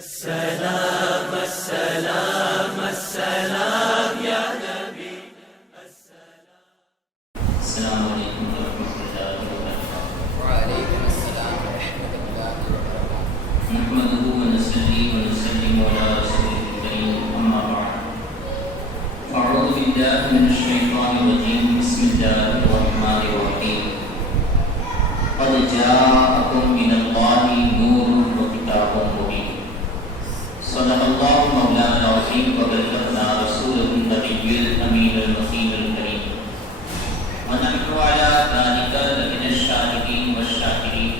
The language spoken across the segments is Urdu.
السلام السلام السلام یا نبی السلام علیکم ورحمۃ اللہ وبرکاتہ۔ وعلیکم السلام ورحمۃ اللہ وبرکاتہ۔ نحمده ونصلي ونسلم على رسوله الكريم اما بعد فاعوذ بالله من الشیطان الرجیم بسم اللہ الرحمن الرحیم قد جاءکم من اللہ نور وکتاب مبین صدق اللہ مولانا العظیم وبلغنا رسوله النبی الامین المخین الکریم ونحن على ذلك لمن الشاهدين والشاكرين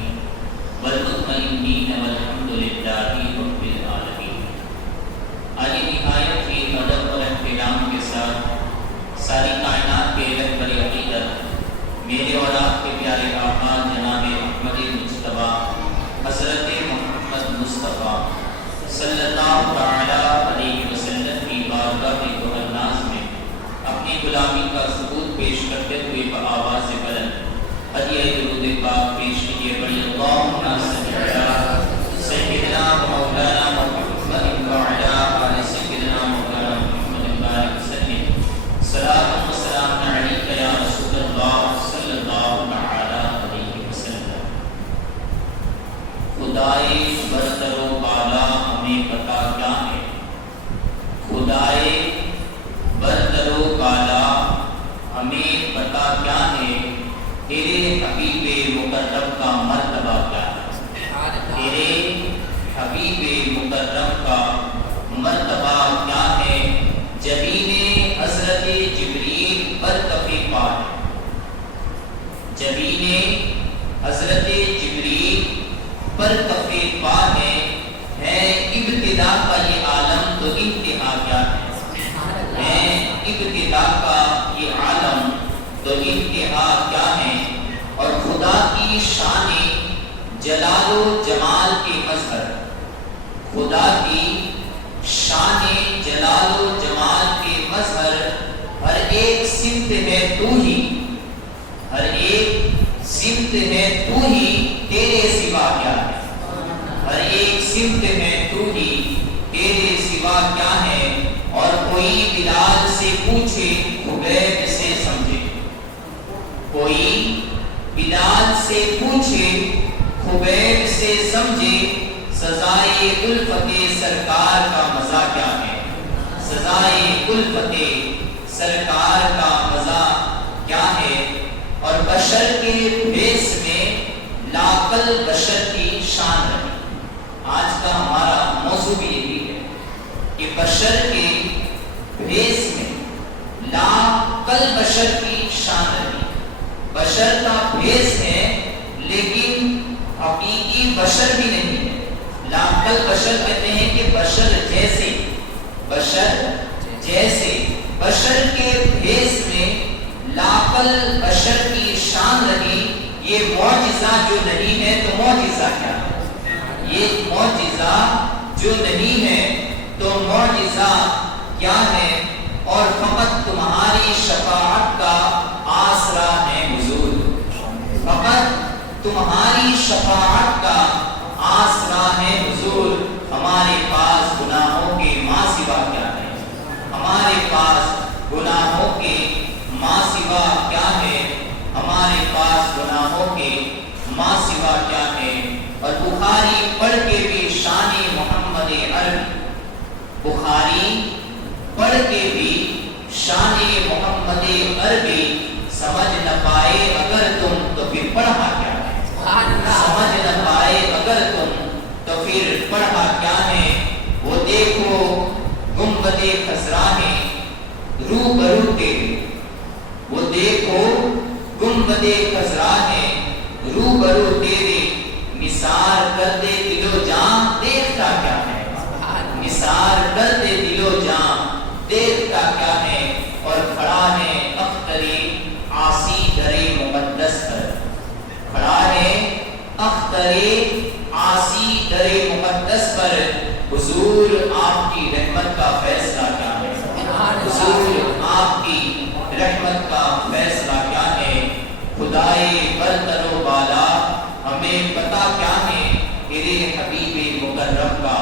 والمطمئنين والحمد لله رب العالمين۔ آج نہایت ہی ادب اور احترام کے ساتھ ساری کائنات کے رہبر عقیدت میرے اور آپ کے پیارے آقا جناب احمد مجتبیٰ حضرت محمد مصطفیٰ صلی اللہ تعالی علیہ وسلم کی بارگاہ ناز میں اپنی غلامی کا ثبوت پیش کرتے ہوئے بآواز بلند ہدیہ درود پاک پیش کیجیے۔ بڑی اللہم صلی علی سیدنا مولانا محمد وعلی آل سیدنا مولانا محمد بارک وسلم۔ صلاۃ و سلام علیک یا رسول اللہ صلی اللہ تعالی علیہ وسلم۔ خدائے برتر و بالا ہمیں پتا کیا ہے، خدائے برتر و بالا ہمیں پتا کیا ہے، تیرے حبیب مکرم کا مرتبہ کیا ہے، تیرے حبیب مکرم کا مرتبہ کیا ہے۔ جبین حضرت جبریل پر کفی پا ہے، جبین حضرت جبریل پر کفی پا ہے ابتدا کا یہ عالم تو انتہا کیا ہے ابتدا کا یہ عالم تو انتہا کیا ہے۔ اور خدا کی شان جلال و جمال کے مظہر، خدا کی شان جلال و جمال کے مظہر، ہر ایک سمت ہے تو ہی، ہر ایک سمت ہے تو ہی، تیرے سوا کیا ہے، ہر ایک سمت ہے تو ہی، تیرے سوا کیا ہے۔ اور کوئی بلال سے پوچھے خبیب سے سمجھے، کوئی بلال سے پوچھے خبیب سے سمجھے، سزائے الفت سرکار کا مزہ کیا ہے، سزائے الفت سرکار کا مزہ کیا ہے۔ اور بشر کے بھیس میں لاقل بشر کی شان رہی۔ آج کا ہمارا موضوع بھی یہی ہے کہ بشر کے بھیس میں لاقل بشر کی شان رہی۔ بشر کا بھیس ہے لیکن حقیقی بشر بھی نہیں ہے۔ لاقل بشر کہتے ہیں کہ بشر جیسے، بشر جیسے، بشر کے بھیس میں لاقل بشر کی شان رہی۔ یہ معجزہ جو نہیں ہے تو معجزہ کیا ہے، یہ معجزہ جو نہیں ہے تو معجزہ کیا ہے۔ اور فقط تمہاری شفاعت کا آسرا ہے حضور، فقط تمہاری شفاعت کا آسرا ہے حضور۔ ہمارے پاس گناہوں کے ماں سوا کیا ہے، ہمارے پاس گناہوں کے ماں سوا کیا ہے، ہمارے پاس گناہوں کے ماں سوا کیا ہے۔ اور بخاری پڑھ کے بھی شان محمد عربی، بخاری پڑھ کے بھی شان محمد عربی سمجھ نہ پائے اگر تم تو پھر پڑھا کیا ہے، سمجھ نہ پائے اگر تم تو پھر پڑھا کیا ہے۔ وہ دیکھو گنبد خضرا ہے روبرو تیرے، وہ دیکھو گنبد خضرا ہے روبرو تیرے، نثار کر دے دل و جاں دیکھتا کیا ہے، نثار کر دے دل و جاں دیکھتا کیا ہے۔ اور کھڑا ہے اختر عاصی در مقدس پر، کھڑا ہے اختر عاصی در مقدس پر، حضور آپ کی رحمت کا فیصلہ کیا ہے، حضور آپ کی رحمت کا فیصلہ کیا ہے۔ خدائے برتر و بالا ہمیں پتا کیا ہے، تیرے حبیب مکرم کا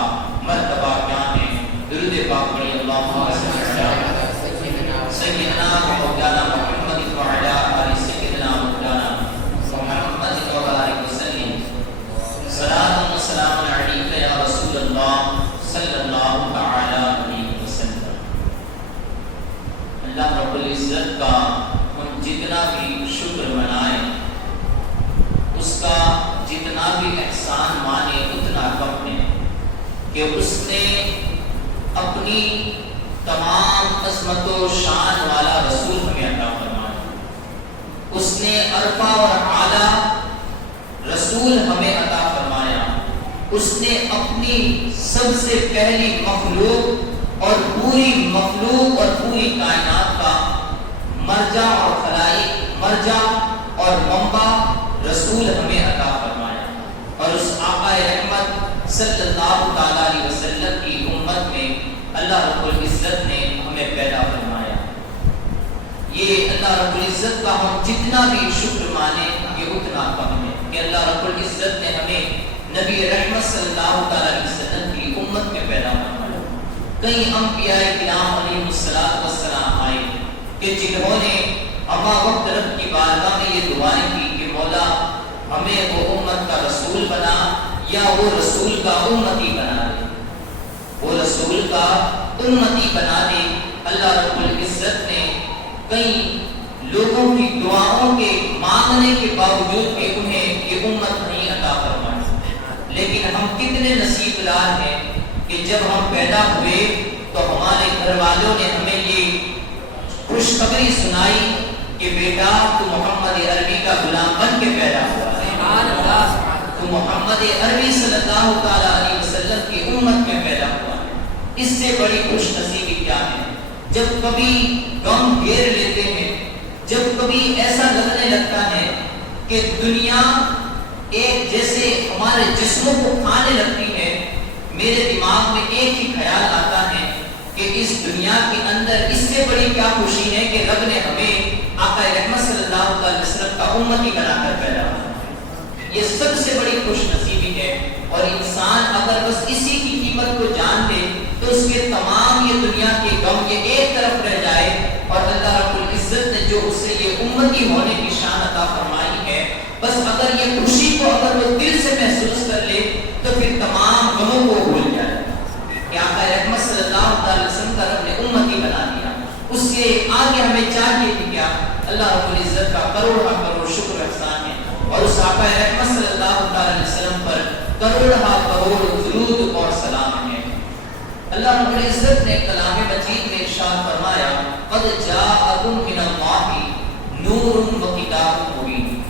صلی اللہ تعالی علیہ وسلم۔ اللہ رب العزت کا ہم جتنا بھی شکر منائیں، اس کا جتنا بھی احسان مانے اتنا کم ہے کہ اس نے اپنی تمام عظمت و شان والا رسول ہمیں عطا فرمایا، اس نے عرفہ اور اعلیٰ رسول ہمیں عطا فرمایا، اس نے اپنی سب سے پہلی مخلوق اور پوری مخلوق اور پوری کائنات کا مرجع اور خلائق، مرجع اور منبع رسول ہمیں عطا فرمایا، اور اس آقا رحمت صلی اللہ تعالی علیہ وسلم کی امت میں اللہ رب العزت نے ہمیں پیدا فرمایا۔ یہ اللہ رب العزت کا ہم جتنا بھی شکر مانیں یہ اتنا کم ہے کہ اللہ رب العزت نے ہمیں نبی رحمت صلی اللہ تعالی علیہ وسلم کی امت میں پیدا فرمایا۔ کئی انبیاء کرام علیہ السلام آئے کہ جنہوں نے اما وقت رب کی بارگاہ میں یہ دعائیں کی کہ مولا ہمیں وہ امت کا رسول بنا یا وہ رسول کا امتی بنا دے، وہ رسول کا امتی بنا دے۔ اللہ رب العزت نے کئی لوگوں کی دعاؤں کے مانگنے کے باوجود کہ انہیں یہ امت نہیں عطا فرمائی، لیکن ہم کتنے نصیب دار ہیں کہ جب ہم پیدا ہوئے تو ہمارے گھر والوں نے ہمیں یہ خوشخبری سنائی کہ بیٹا تو محمد عربی کا غلام بن کے پیدا ہوا ہے، تو محمد عربی صلی اللہ تعالی علیہ وسلم کی امت میں پیدا ہوا ہے۔ اس سے بڑی خوش نصیبی کیا ہے؟ جب کبھی غم گھیر لیتے ہیں، جب کبھی ایسا لگنے لگتا ہے کہ دنیا ایک جیسے ہمارے جسموں کو کھانے لگتی ہے، میرے دماغ میں ایک ہی خیال آتا ہے کہ اس دنیا کے اندر اس سے بڑی کیا خوشی ہے کہ رب نے ہمیں آقا رحمت صلی اللہ علیہ وسلم کا امتی بنا کر پیدا کیا۔ یہ سب سے بڑی خوش نصیبی ہے، اور انسان اگر بس اسی کی قیمت کو جان دے تو اس کے تمام یہ دنیا کے غم یہ ایک طرف رہ جائے، اور اللہ رب العزت نے جو اس سے یہ امتی ہونے کی شان عطا فرمائی ہے، بس اگر یہ خوشی کو اگر وہ دل سے محسوس کر لے تو پھر تمام غموں کو بھول جائے کہ آقا رحمت صلی اللہ علیہ وسلم کا رب نے امتی بنا دیا۔ اس سے آگے ہمیں چاہیے کہ کیا اللہ رب العزت کا کروڑ کروڑ شکر احسان ہے، اور اس آقا رحمت صلی اللہ علیہ وسلم پر کروڑ درود اور سلام ہے۔ اللہ رب العزت نے کلام مجید میں ارشاد فرمایا قد جاءکم من اللہ نور و کتاب مبین،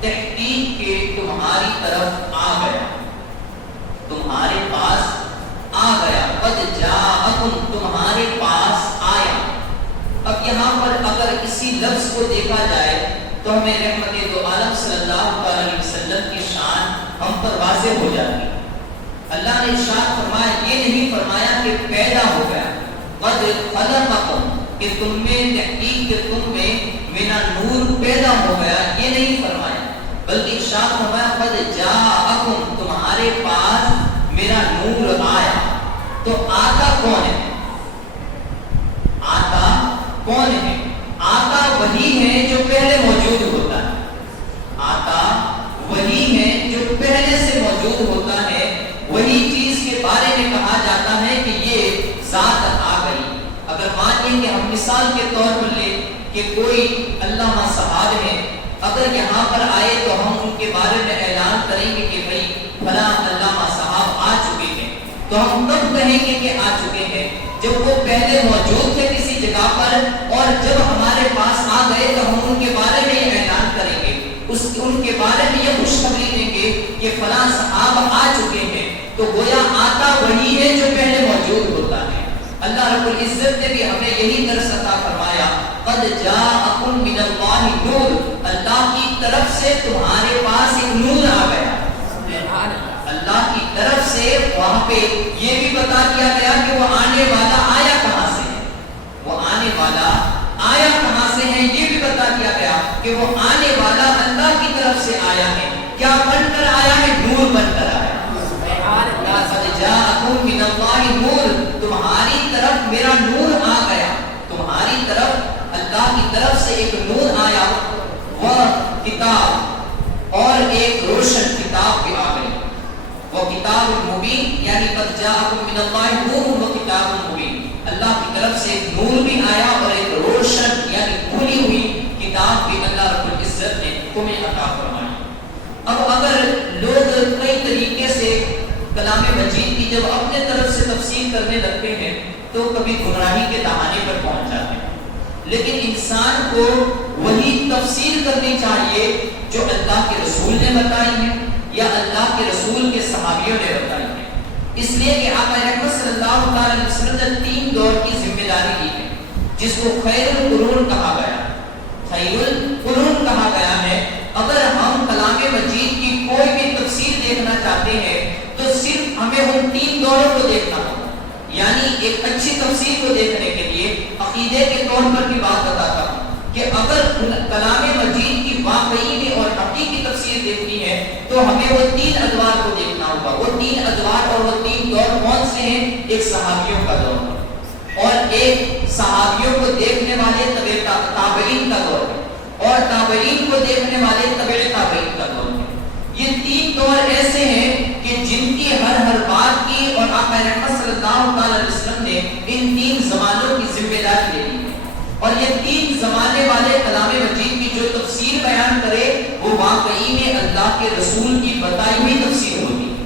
تحقیق کے تمہاری طرف آ گیا، تمہارے پاس آ گیا، قد جاءکم تمہارے پاس آیا۔ اب یہاں پر اگر اسی لفظ کو دیکھا جائے تو ہمیں رحمت دو عالم صلی اللہ علیہ وسلم کی شان ہم پر واضح ہو جاتی ہے۔ اللہ نے ارشاد فرمایا، یہ نہیں فرمایا کہ پیدا ہو گیا، قد خلقکم کہ تم میں تحقیق کہ تم میں میرا نور پیدا ہو گیا، یہ نہیں فرمایا، بلکہ ارشاد فرمایا قد جاءکم تمہارے پاس میرا نور آیا۔ تو آتا کون ہے؟ آتا کون ہے؟ آتا وہی ہے جو پہلے موجود ہوتا ہے، آتا وہی ہے جو پہلے سے موجود ہوتا ہے، وہی چیز کے بارے میں کہا جاتا ہے کہ یہ ذات آ گئی۔ اگر مانیں کہ ہم مثال کے طور پر لیں کہ کوئی علامہ صاحب ہیں، اگر یہاں پر آئے تو ہم ان کے بارے میں اعلان کریں گے کہ بھئی فلاں علامہ صاحب آ چکے ہیں، تو ہم کب کہیں گے کہ آ چکے ہیں؟ جب وہ پہلے موجود تھے کسی جگہ پر، اور جب ہمارے پاس آ گئے تو ہم ان کے بارے میں یہ اعلان کریں گے، ان کے بارے میں یہ خوشخبری دیں گے کہ فلاں صاحب آ چکے ہیں۔ تو گویا آتا وہی ہے جو پہلے موجود ہوتا ہے۔ اللہ رب العزت نے بھی ہمیں یہی درس عطا فرمایا، قد جاءکم من اللہ نور، اللہ کی طرف سے تمہارے پاس ایک نور آ گیا۔ اللہ کی طرف سے وہاں پہ یہ بھی بتا دیا گیا کہ وہ آنے والا آیا کہاں سے ہے، وہ آنے والا آیا کہاں سے ہے، یہ بھی بتا دیا گیا کہ وہ آنے والا اللہ کی طرف سے آیا ہے۔ کیا بن کر آیا ہے؟ نور بن کر آیا۔ قد جاءکم من اللہ نور، تمہاری طرف میرا نور آ گیا، تمہاری طرف اللہ کی طرف سے ایک نور آیا، وہ کتاب اور ایک روشن کتاب بھی آ گئی۔ وہ کتاب مبین یعنی قد جاءکم من اللہ نور و کتاب مبین، اللہ کی طرف سے ایک نور بھی آیا اور ایک روشن یعنی کھلی ہوئی کتاب بھی اللہ رب العزت نے تمہیں عطا فرمائی۔ اب اگر لوگ کئی طریقے سے کلام مجید کی جب اپنے طرف سے تفسیر کرنے لگتے ہیں تو کبھی گمراہی کے دہانے پر پہنچ جاتے ہیں، لیکن انسان کو وہی تفسیر کرنی چاہیے جو اللہ کے رسول نے بتائی ہے یا اللہ کے رسول کے صحابیوں نے بتائی ہے، اس لیے کہ آقا رحمت صلی اللہ علیہ وسلم نے 3 دور کی ذمہ داری لی ہے جس کو خیر القرون کہا گیا، خیر القرون کہا گیا ہے۔ اگر ہم کلام مجید کی کوئی بھی تفسیر دیکھنا چاہتے ہیں تو صرف ہمیں ان 3 دوروں کو دیکھنا ہوگا، یعنی ایک اچھی تفسیر کو دیکھنے کے لیے عقیدے کے طور پر بھی بات بتاتا ہوں کہ اگر کلام مجید کی واقعی میں اور حقیقی تفسیر دیکھنی ہے تو ہمیں وہ 3 ادوار کو دیکھنا ہوگا۔ وہ 3 ادوار اور وہ 3 دور کون سے ہیں؟ ایک صحابیوں کا دور اور ایک صحابیوں کو دیکھنے والے تابعین کا دور ہے اور تابعین کو دیکھنے والے تابعین کا دور ہے۔ یہ 3 دور ایسے ہیں کہ جن کی ہر بات کی اور آقا رحمت صلی اللہ علیہ وسلم نے ان 3 زمانوں کی ذمہ داری لے لی ہے، اور یہ 3 زمانے والے کلام مجید کی جو تفسیر بیان کرے وہ واقعی میں اللہ کے رسول کی بتائی ہوئی تفسیر ہوتی ہے،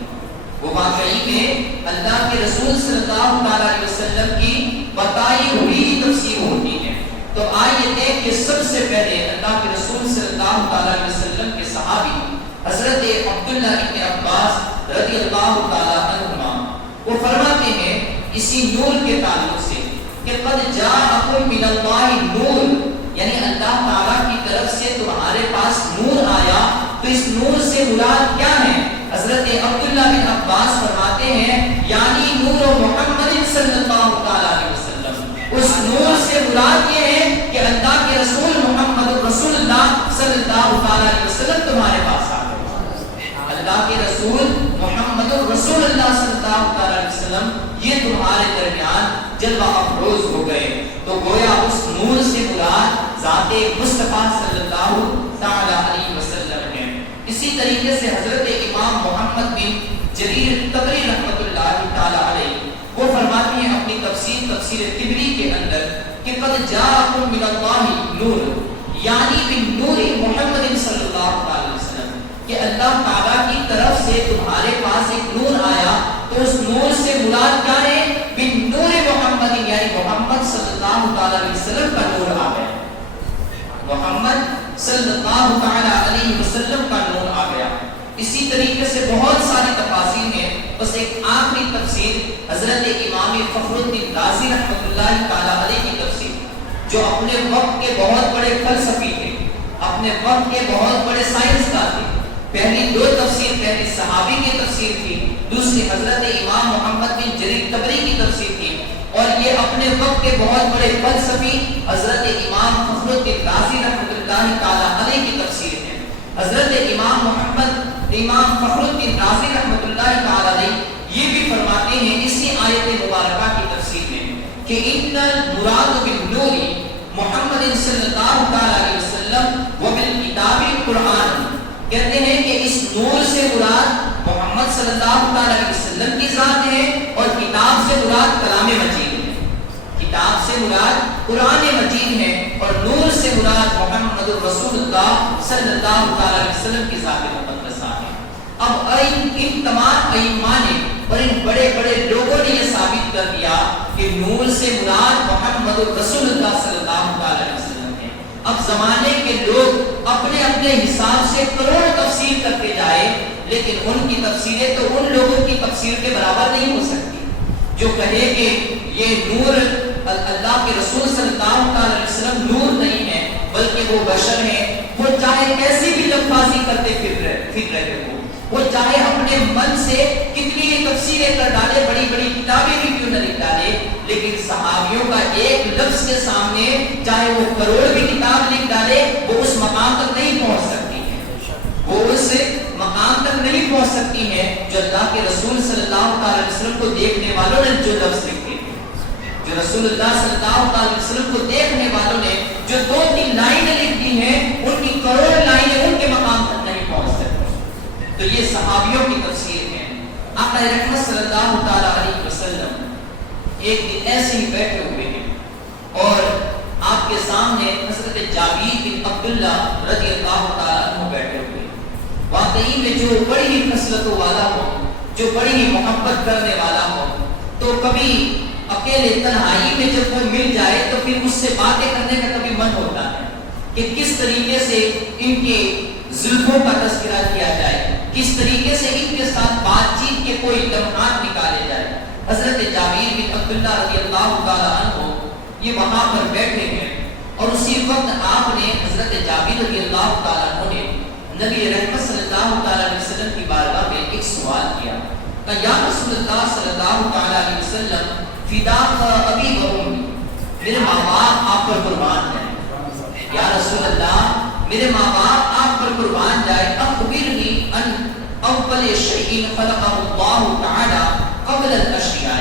وہ واقعی میں اللہ کے رسول صلی اللہ علیہ وسلم کی بتائی ہوئی تفسیر ہوتی ہے۔ تو آئیے دیکھیں سب سے پہلے اللہ کے رسول صلی اللہ علیہ وسلم کے صحابی حضرت عبداللہ ابن عباس رضی اللہ تعالی عنہما وہ فرماتے ہیں اسی نور کے تعلق سے کہ قد جاءکم من اللہ نور، یعنی اللہ تعالیٰ کی طرف سے تمہارے پاس نور آیا، تو اس نور سے مراد کیا ہے؟ حضرت عبداللہ بن عباس فرماتے ہیں یعنی نور محمد صلی اللہ علیہ وسلم، اس نور سے مراد یہ ہے کہ اللہ کے رسول محمد رسول اللہ صلی اللہ علیہ وسلم تمہارے پاس آ گئے، اللہ کے رسول محمد رسول اللہ صلی اللہ علیہ وسلم یہ تمہارے درمیان جلوہ افروز ہو گئے۔ تو گویا اس نور سے مراد ذات مصطفیٰ صلی اللہ تعالی علیہ وسلم ہے۔ اسی طریقے سے حضرت امام محمد بن جریر طبری رحمۃ اللہ تعالی علیہ وہ فرماتے ہیں اپنی تفسیر طبری کے اندر کہ قد جاءکم من اللہ نور، یعنی بن نور محمد صلی اللہ علیہ وسلم، کہ اللہ تعالیٰ کی طرف سے تمہارے پاس ایک نور آیا، تو اس نور سے مراد کیا ہے؟ بن نور محمد، یعنی محمد صلی اللہ علیہ وسلم کا نور آ گیا، محمد صلی اللہ علیہ وسلم کا نور آ گیا۔ اسی طریقے سے بہت ساری تفاسیر ہیں، بس ایک آخری تفسیر حضرت امام فخر الدین رازی رحمۃ اللہ تعالی علیہ کی تفسیر، جو اپنے وقت کے بہت بڑے فلسفی تھے، اپنے وقت کے بہت بڑے سائنسدان تھے۔ پہلی 2 تفسیر، پہلی صحابی کی تفسیر تھی، دوسری حضرت امام محمد بن جریر طبری کی تفسیر تھی، اور یہ اپنے وقت کے بہت بڑے فلسفی حضرت امام فخر الدین رازی رحمۃ اللہ تعالی علیہ کی تفسیر ہے۔ حضرت امام فخر الدین رازی رحمۃ اللہ تعالی علیہ یہ بھی فرماتے ہیں اسی آیت مبارکہ کی تفسیر میں کہ ان المراد بالنور محمد صلی اللہ علیہ وسلم وبالکتاب القرآن، کہتے ہیں کہ اس نور سے مراد محمد صلی اللہ علیہ وسلم کی ذات ہے اور کتاب سے مراد کلام مجید ہے، کتاب سے مراد قرآن مجید ہے اور نور سے مراد محمد رسول اللہ صلی اللہ علیہ وسلم کی ذات مقدسہ ہے۔ اب ان تمام ائمہ نے اور ان بڑے بڑے لوگوں نے یہ ثابت کر دیا کہ نور سے مراد محمد رسول اللہ صلی اللہ علیہ وسلم ہے۔ اب زمانے کے لوگ اپنے اپنے حساب سے کروڑ تفسیر کرتے جائے، لیکن ان کی تفسیریں تو ان لوگوں کی تفسیر کے برابر نہیں ہو سکتی جو کہے کہ یہ نور اللہ کے رسول صلی اللہ علیہ وسلم نور نہیں ہے بلکہ وہ بشر ہیں، وہ چاہے کیسی بھی لفظی کرتے پھر رہے ہو، وہ چاہے اپنے من سے کتنی تفسیریں کر ڈالے، بڑی بڑی کتابیں بھی کیوں نہ لکھ ڈالے، لیکن صحابیوں کا ایک لفظ کے سامنے چاہے وہ کروڑ بھی کتاب لکھ ڈالے وہ اس مقام تک نہیں پہنچ سکتی ہے، وہ اس مقام تک نہیں پہنچ سکتی ہے جو اللہ کے رسول صلی اللہ علیہ وسلم کو دیکھنے والوں نے جو لفظ لکھے، جو رسول اللہ صلی اللہ علیہ وسلم کو دیکھنے والوں نے جو 2-3 لائنیں لکھ دی ہیں، ان کی کروڑ لائنیں ان کے مقام تک نہیں پہنچ سکتی۔ تو یہ صحابیوں کی تفسیر ہے۔ آقا رحمت صلی اللہ تعالیٰ علیہ وسلم ایک دن ایسے ہی بیٹھے ہوئے ہیں اور آپ کے سامنے حضرت جابر بن عبداللہ رضی اللہ تعالیٰ عنہ بیٹھے ہوئے ہیں۔ واقعی میں جو بڑی ہی خصلتوں والا ہو، جو بڑی ہی محبت کرنے والا ہو، تو کبھی اکیلے تنہائی میں جب وہ مل جائے تو پھر اس سے باتیں کرنے کا کبھی من ہوتا ہے کہ کس طریقے سے ان کے زلفوں کا تذکرہ کیا جائے، کس طریقے سے ان کے ساتھ بات چیت کے کوئی لمحات نکالے جائے۔ حضرت جابر بن عبداللہ رضی اللہ تعالیٰ عنہ یہ وہاں پر بیٹھے ہیں اور اسی وقت آپ نے حضرت جابر رضی اللہ تعالیٰ عنہ نے نبی رحمت صلی اللہ تعالیٰ علیہ وسلم کی بارگاہ میں ایک سوال کیا کہ یا رسول اللہ صلی اللہ تعالیٰ علیہ وسلم فداک ابی و امی، میرے ماں باپ آپ پر قربان ہیں، یا رسول اللہ میرے ماں باپ آپ پر قربان جائے، اخبرنی ان اول شیء خلقہ اللہ تعالی قبل الاشیاء،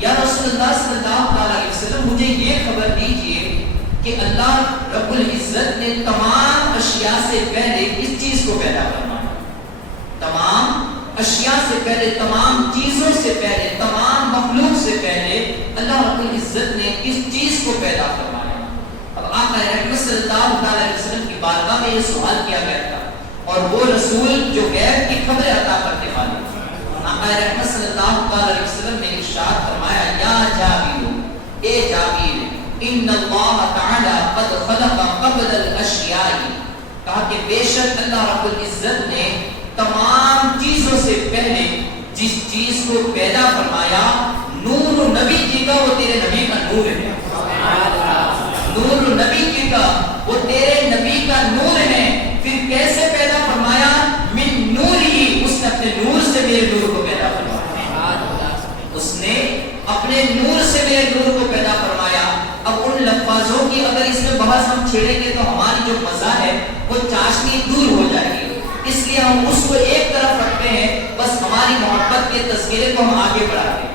یا رسول اللہ صلی اللہ علیہ وسلم مجھے یہ خبر دیجئے کہ اللہ رب العزت نے تمام اشیاء سے پہلے کس چیز کو پیدا فرمایا؟ تمام اشیاء سے پہلے، تمام چیزوں سے پہلے، تمام مخلوق سے پہلے اللہ رب العزت نے کس چیز کو پیدا فرمایا؟ اب آقا رحمت صلی اللہ علیہ وسلم کی بارگاہ میں یہ سوال کیا گیا تھا اور وہ رسول جو غیب کی خبریں عطا کرنے والے، آقا رحمت صلی اللہ علیہ وسلم نے ارشاد فرمایا یا جابر، اے جابر، ان اللہ تعالی قد خلق قبل الاشیاء، کہا کہ بے شک اللہ رب العزت نے تمام چیزوں سے پہلے جس چیز کو پیدا فرمایا، نور نبی جی کا وہ تیرے نبی کا نور ہے، نور نبی جی کا وہ تیرے نبی کا نور ہے۔ پھر کیسے پیدا فرمایا؟ من نور ہی، اس نے اپنے نور سے میرے نور کو پیدا فرمایا، اس نے اپنے نور سے میرے نور کو پیدا فرمایا۔ اب ان لفظوں کی اگر اس میں بحث ہم چھیڑیں گے تو ہماری جو مزہ ہے وہ چاشنی دور ہو جائے گی، اس لیے ہم اس کو ایک طرف رکھتے ہیں، بس ہماری محبت کے تذکرے کو ہم آگے بڑھاتے ہیں،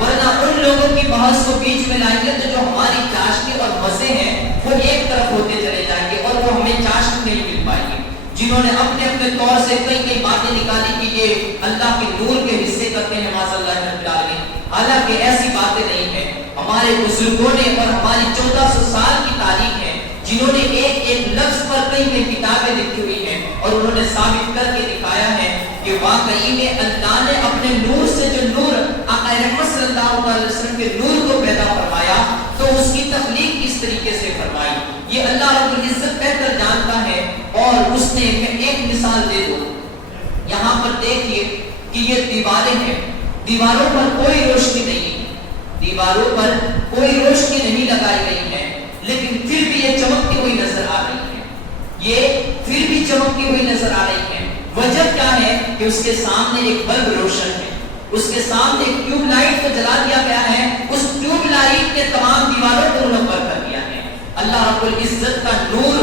ورنہ ان لوگوں کی بحث کو بیچ میں لائیں گے تو جو ہماری چاشنی اور مزے ہیں وہ ایک طرف ہوتے چلے جائیں گے اور وہ ہمیں چاشنی نہیں مل پائے گی۔ جنہوں نے اپنے اپنے طور سے کئی باتیں نکالی کہ یہ اللہ کے نور کے حصے کرتے ہیں معاذ اللہ رب العالمین، حالانکہ ایسی باتیں نہیں ہیں۔ ہمارے بزرگوں نے اور ہماری 1400 سال کی تاریخ ہے جنہوں نے ایک لفظ پر کئی کتابیں لکھی ہوئی ہیں اور انہوں نے ثابت کر کے دکھایا ہے کہ واقعی میں اللہ نے اپنے نور سے جو نور آقا رحمت صلی اللہ علیہ وسلم کے نور کو پیدا فرمایا تو اس کی تخلیق کس طریقے سے فرمائی یہ اللہ رب العزت بہتر جانتا ہے۔ اور اس نے ایک مثال دے دو، یہاں پر دیکھیے کہ یہ دیواریں ہیں، دیواروں پر کوئی روشنی نہیں، دیواروں پر کوئی روشنی نہیں لگائی گئی ہے، لیکن پھر بھی یہ چمکتی ہوئی نظر آ رہی ہے، یہ پھر بھی چمکتی ہوئی نظر آ رہی ہے۔ وجہ کیا ہے کہ اس کے سامنے ایک بلب روشن ہے، اس کے سامنے ایک ٹیوب لائٹ کو جلا دیا گیا ہے، اس ٹیوب لائٹ نے تمام دیواروں کو منور کر دیا ہے۔ اللہ رب العزت کا نور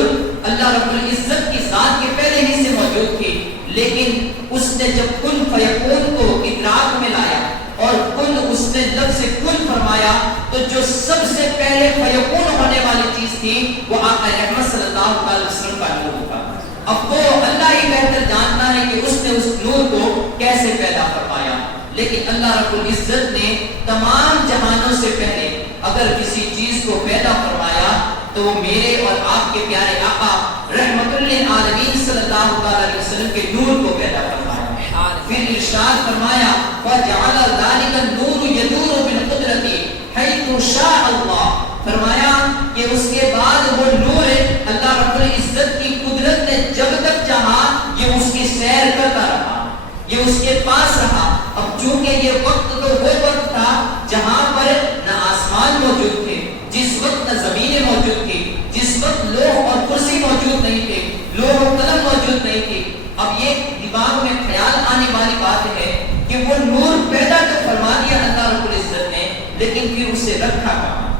اللہ رب العزت کی ذات کے پہلے ہی سے موجود تھی، لیکن اس نے جب کن فیکون کو ادراک میں لایا اور کن اس نے لفظ کن فرمایا تو جو سب سے پہلے فیکون ہونے والی چیز تھی وہ آقا رحمت صلی اللہ علیہ وسلم کا نور تھا۔ اب وہ اللہ ہی بہتر جانتا ہے کہ اس نے اس نور کو کیسے پیدا فرمایا، لیکن اللہ رب العزت نے تمام جہانوں سے پہلے اگر کسی چیز کو پیدا فرمایا تو وہ میرے اور آپ کے پیارے آقا رحمت للعالمین صلی اللہ علیہ وسلم کے نور کو پیدا فرمایا۔ پھر ارشاد فرمایا وَجَعَلَ ذَلِكَ النُّورُ يَدُورُ بِالْقُدْرَةِ حَيْثُ شَاءَ اللَّهُ، فرمایا کہ اس کے بعد وہ نور اللہ رب العزت کی قدرت نے جب تک چاہا یہ اس کی سیر کرتا رہا، یہ اس کے پاس رہا۔ اب چونکہ یہ وقت تو وہ وقت تھا جہاں پر نہ آسمان موجود تھے، جس وقت نہ زمینیں موجود تھی، جس وقت لوح اور کرسی موجود نہیں تھے، لوح اور قلم موجود نہیں تھی۔ اب یہ دماغ میں خیال آنے والی بات ہے کہ وہ نور پیدا تو فرما دیا اللہ رب العزت نے، لیکن پھر اسے رکھا کہاں؟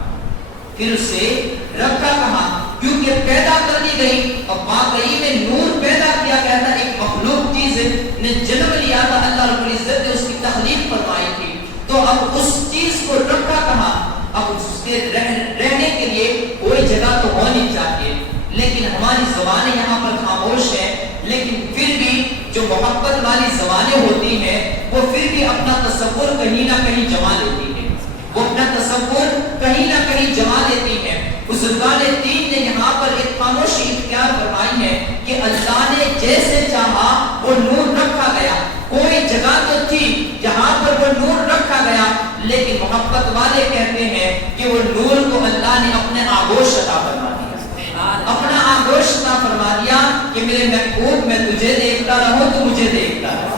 پھر اسے رکھا کہاں؟ کیونکہ پیدا کر دی گئی اور واقعی میں نور پیدا کیا گیا تھا، ایک مخلوق چیز نے جنم لیا تھا، اللہ رب العزت نے اس کی تخلیق فرمائی تھی، تو اب اس چیز کو رکھا کہاں؟ اب اس کے رہنے کے لیے کوئی جگہ تو ہونی چاہیے، لیکن ہماری زبانیں یہاں پر خاموش ہیں، لیکن پھر بھی جو جو محبت والی زبانیں ہوتی ہیں وہ پھر بھی اپنا تصور کہیں نہ کہیں جما لیتی ہیں، وہ اپنا تصور کہیں نہ کہیں جما لیتی ہیں۔ بزرگان دین نے یہاں پر ایک خاموشی اختیار فرمائی ہے کہ اللہ نے جیسے چاہا وہ نور رکھا گیا۔ کوئی جگہ تو تھی جہاں پر وہ نور رکھا گیا، لیکن محبت والے کہتے ہیں کہ وہ نور کو اللہ نے اپنے آغوش عطا فرما دیا، اپنا آغوش عطا فرما دیا کہ میرے محبوب میں تجھے دیکھتا رہوں تو مجھے دیکھتا رہے،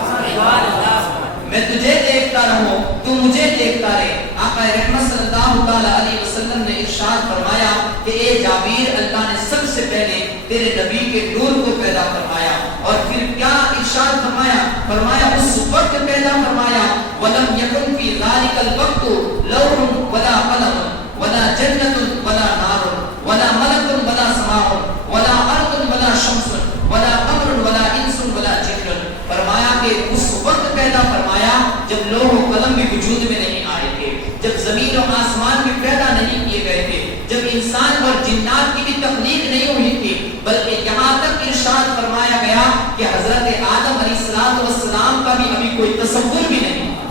میں تجھے دیکھتا رہوں تو مجھے دیکھتا رہے۔ آقا رحمت صلی اللہ علیہ وسلم نے ارشاد فرمایا کہ اے جابر، اللہ نے سب سے پہلے تیرے نبی کے نور کو پیدا فرمایا، اور پھر کیا ارشاد فرمایا؟ فرمایا اس وقت پیدا فرمایا وَلَمْ يَكُنْ فِي ذَلِكَ الْوَقْتُ لَوْحٌ وَلَا قَلَمٌ وَلَا جَنَّةٌ وَلَا نَارٌ وَلَا مَلَكٌ وَلَا سَمَاءٌ وَلَا أَرْضٌ وَلَا شَمْسٌ وَلَا قَمَرٌ وَلَا إِنسٌ وَلَا جِنٌّ۔ فرمایا کہ اس وقت پیدا فرمایا جب لوح و قلم بھی وجود میں نہیں آئے تھے، جب زمین و آسمان بھی پیدا نہیں کیے گئے تھے، جب انسان اور جنات کی بھی تخلیق نہیں ہوئی تھی، بلکہ یہاں تک ارشاد فرمایا گیا کہ حضرت آدم علیہ السلام کا بھی ابھی کوئی تصور بھی نہیں تھا،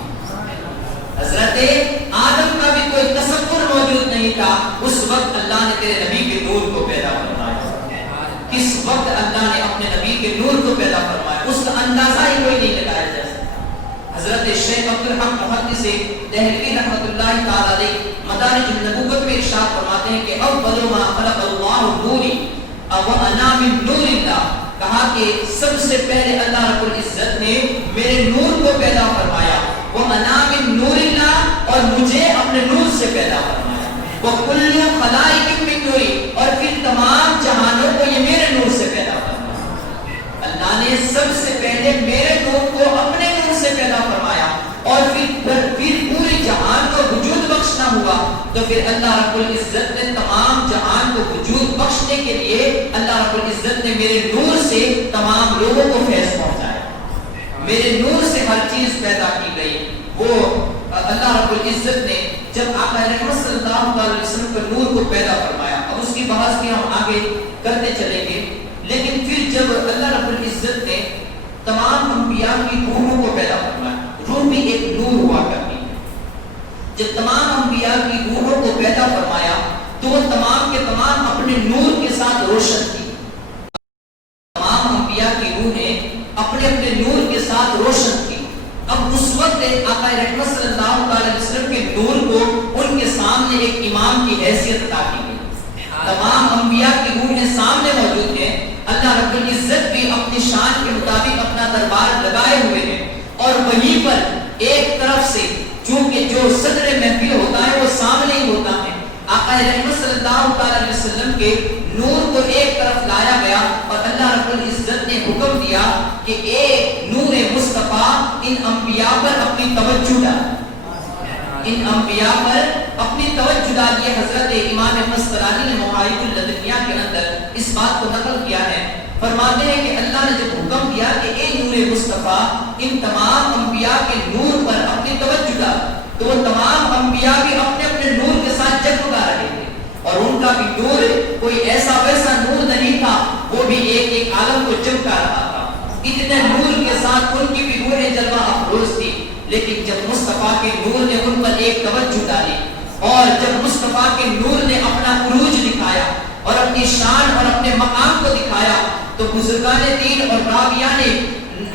حضرت آدم کا بھی کوئی تصور موجود نہیں تھا۔ اس وقت اللہ نے تیرے نبی کے نور کو پیدا فرمایا، کس وقت اللہ نے اپنے نبی کے نور کو پیدا فرمایا، اس کا اندازہ ہی کوئی نہیں لگایا جا سکتا۔ حضرت شیخ عبدالحق محدث دہلوی رحمۃ اللہ تعالی علیہ مدارج النبوت میں ارشاد فرماتے ہیں کہ اول ما خلق اللہ نوری وانا من نور اللہ، کہا کہ سب سے پہلے اللہ رب العزت نے میرے نور کو پیدا فرمایا، وانا من نور اللہ، اور مجھے اپنے نور سے پیدا فرمایا، وکل خلائق من نوری، اور پھر تمام جہانوں کو یہ میرے نور سے پیدا فرمایا۔ اللہ نے سب سے پہلے میرے نور کو اپنے نور سے پیدا فرمایا، اور پھر پوری جہان کو وجود بخشنا ہوا، تو پھر اللہ رب العزت نے تمام جہان کو وجود بخشنے کے لیے اللہ رب العزت نے میرے نور سے تمام لوگوں کو فیض پہنچایا، میرے نور سے ہر چیز پیدا کی گئی۔ وہ اللہ رب العزت نے جب آقا رحمت صلی اللہ علیہ وسلم کے نور کو پیدا فرمایا، اب اس کی بحث بھی ہم آگے کرتے چلیں گے، لیکن پھر جب اللہ رب العزت نے تمام انبیاء کی روحوں کو پیدا فرمایا، روح بھی ایک نور ہوا کرتی ہے، جب تمام انبیاء کی روحوں کو پیدا فرمایا تو وہ تمام کے تمام اپنے نور کے ساتھ روشن تھی، تمام انبیاء کی روحیں اپنے اپنے نور کے ساتھ روشن تھی۔ اب اس وقت آقا رحمت صلی اللہ علیہ وسلم کے نور کو ان کے سامنے ایک امام کی حیثیت عطا کی گئی، تمام انبیاء کی روحیں سامنے موجود ہیں، اللہ رب العزت بھی اپنی شان کے مطابق اپنا دربار لگائے ہوئے ہیں، اور وہیں پر ایک طرف سے چونکہ جو صدر محفل ہوتا ہے وہ سامنے ہی ہوتا ہے، آقا رحمت صلی اللہ علیہ وسلم کے نور کو ایک طرف لایا گیا، اور اللہ رب العزت نے حکم دیا کہ اے نور مصطفیٰ ان انبیاء پر اپنی توجہ ڈال، ان انبیاء پر اپنی توجہ ڈالیے۔ حضرت امام مسطرانی نے مواہب اللدنیہ کے اندر اس بات کو نقل کیا ہے، فرماتے ہیں کہ اللہ نے جب حکم دیا کہ اے نور مصطفیٰ ان تمام انبیاء کے نور پر اپنی توجہ ڈال، تو وہ تمام انبیاء بھی اپنے اپنے نور کے ساتھ جگمگا رہے تھے، اور ان کا بھی نور کوئی ایسا ویسا نور نہیں تھا، وہ بھی ایک ایک عالم کو چمکا رہا تھا، اتنے نور کے ساتھ ان کی بھی روحیں جلوہ افروز تھی۔ لیکن جب مصطفیٰ کے نور نے ان پر ایک توجہ ڈالی، اور جب مصطفیٰ کے نور نے اپنا عروج دکھایا اور اپنی شان اور اپنے مقام کو دکھایا، تو بزرگان دین اور راویان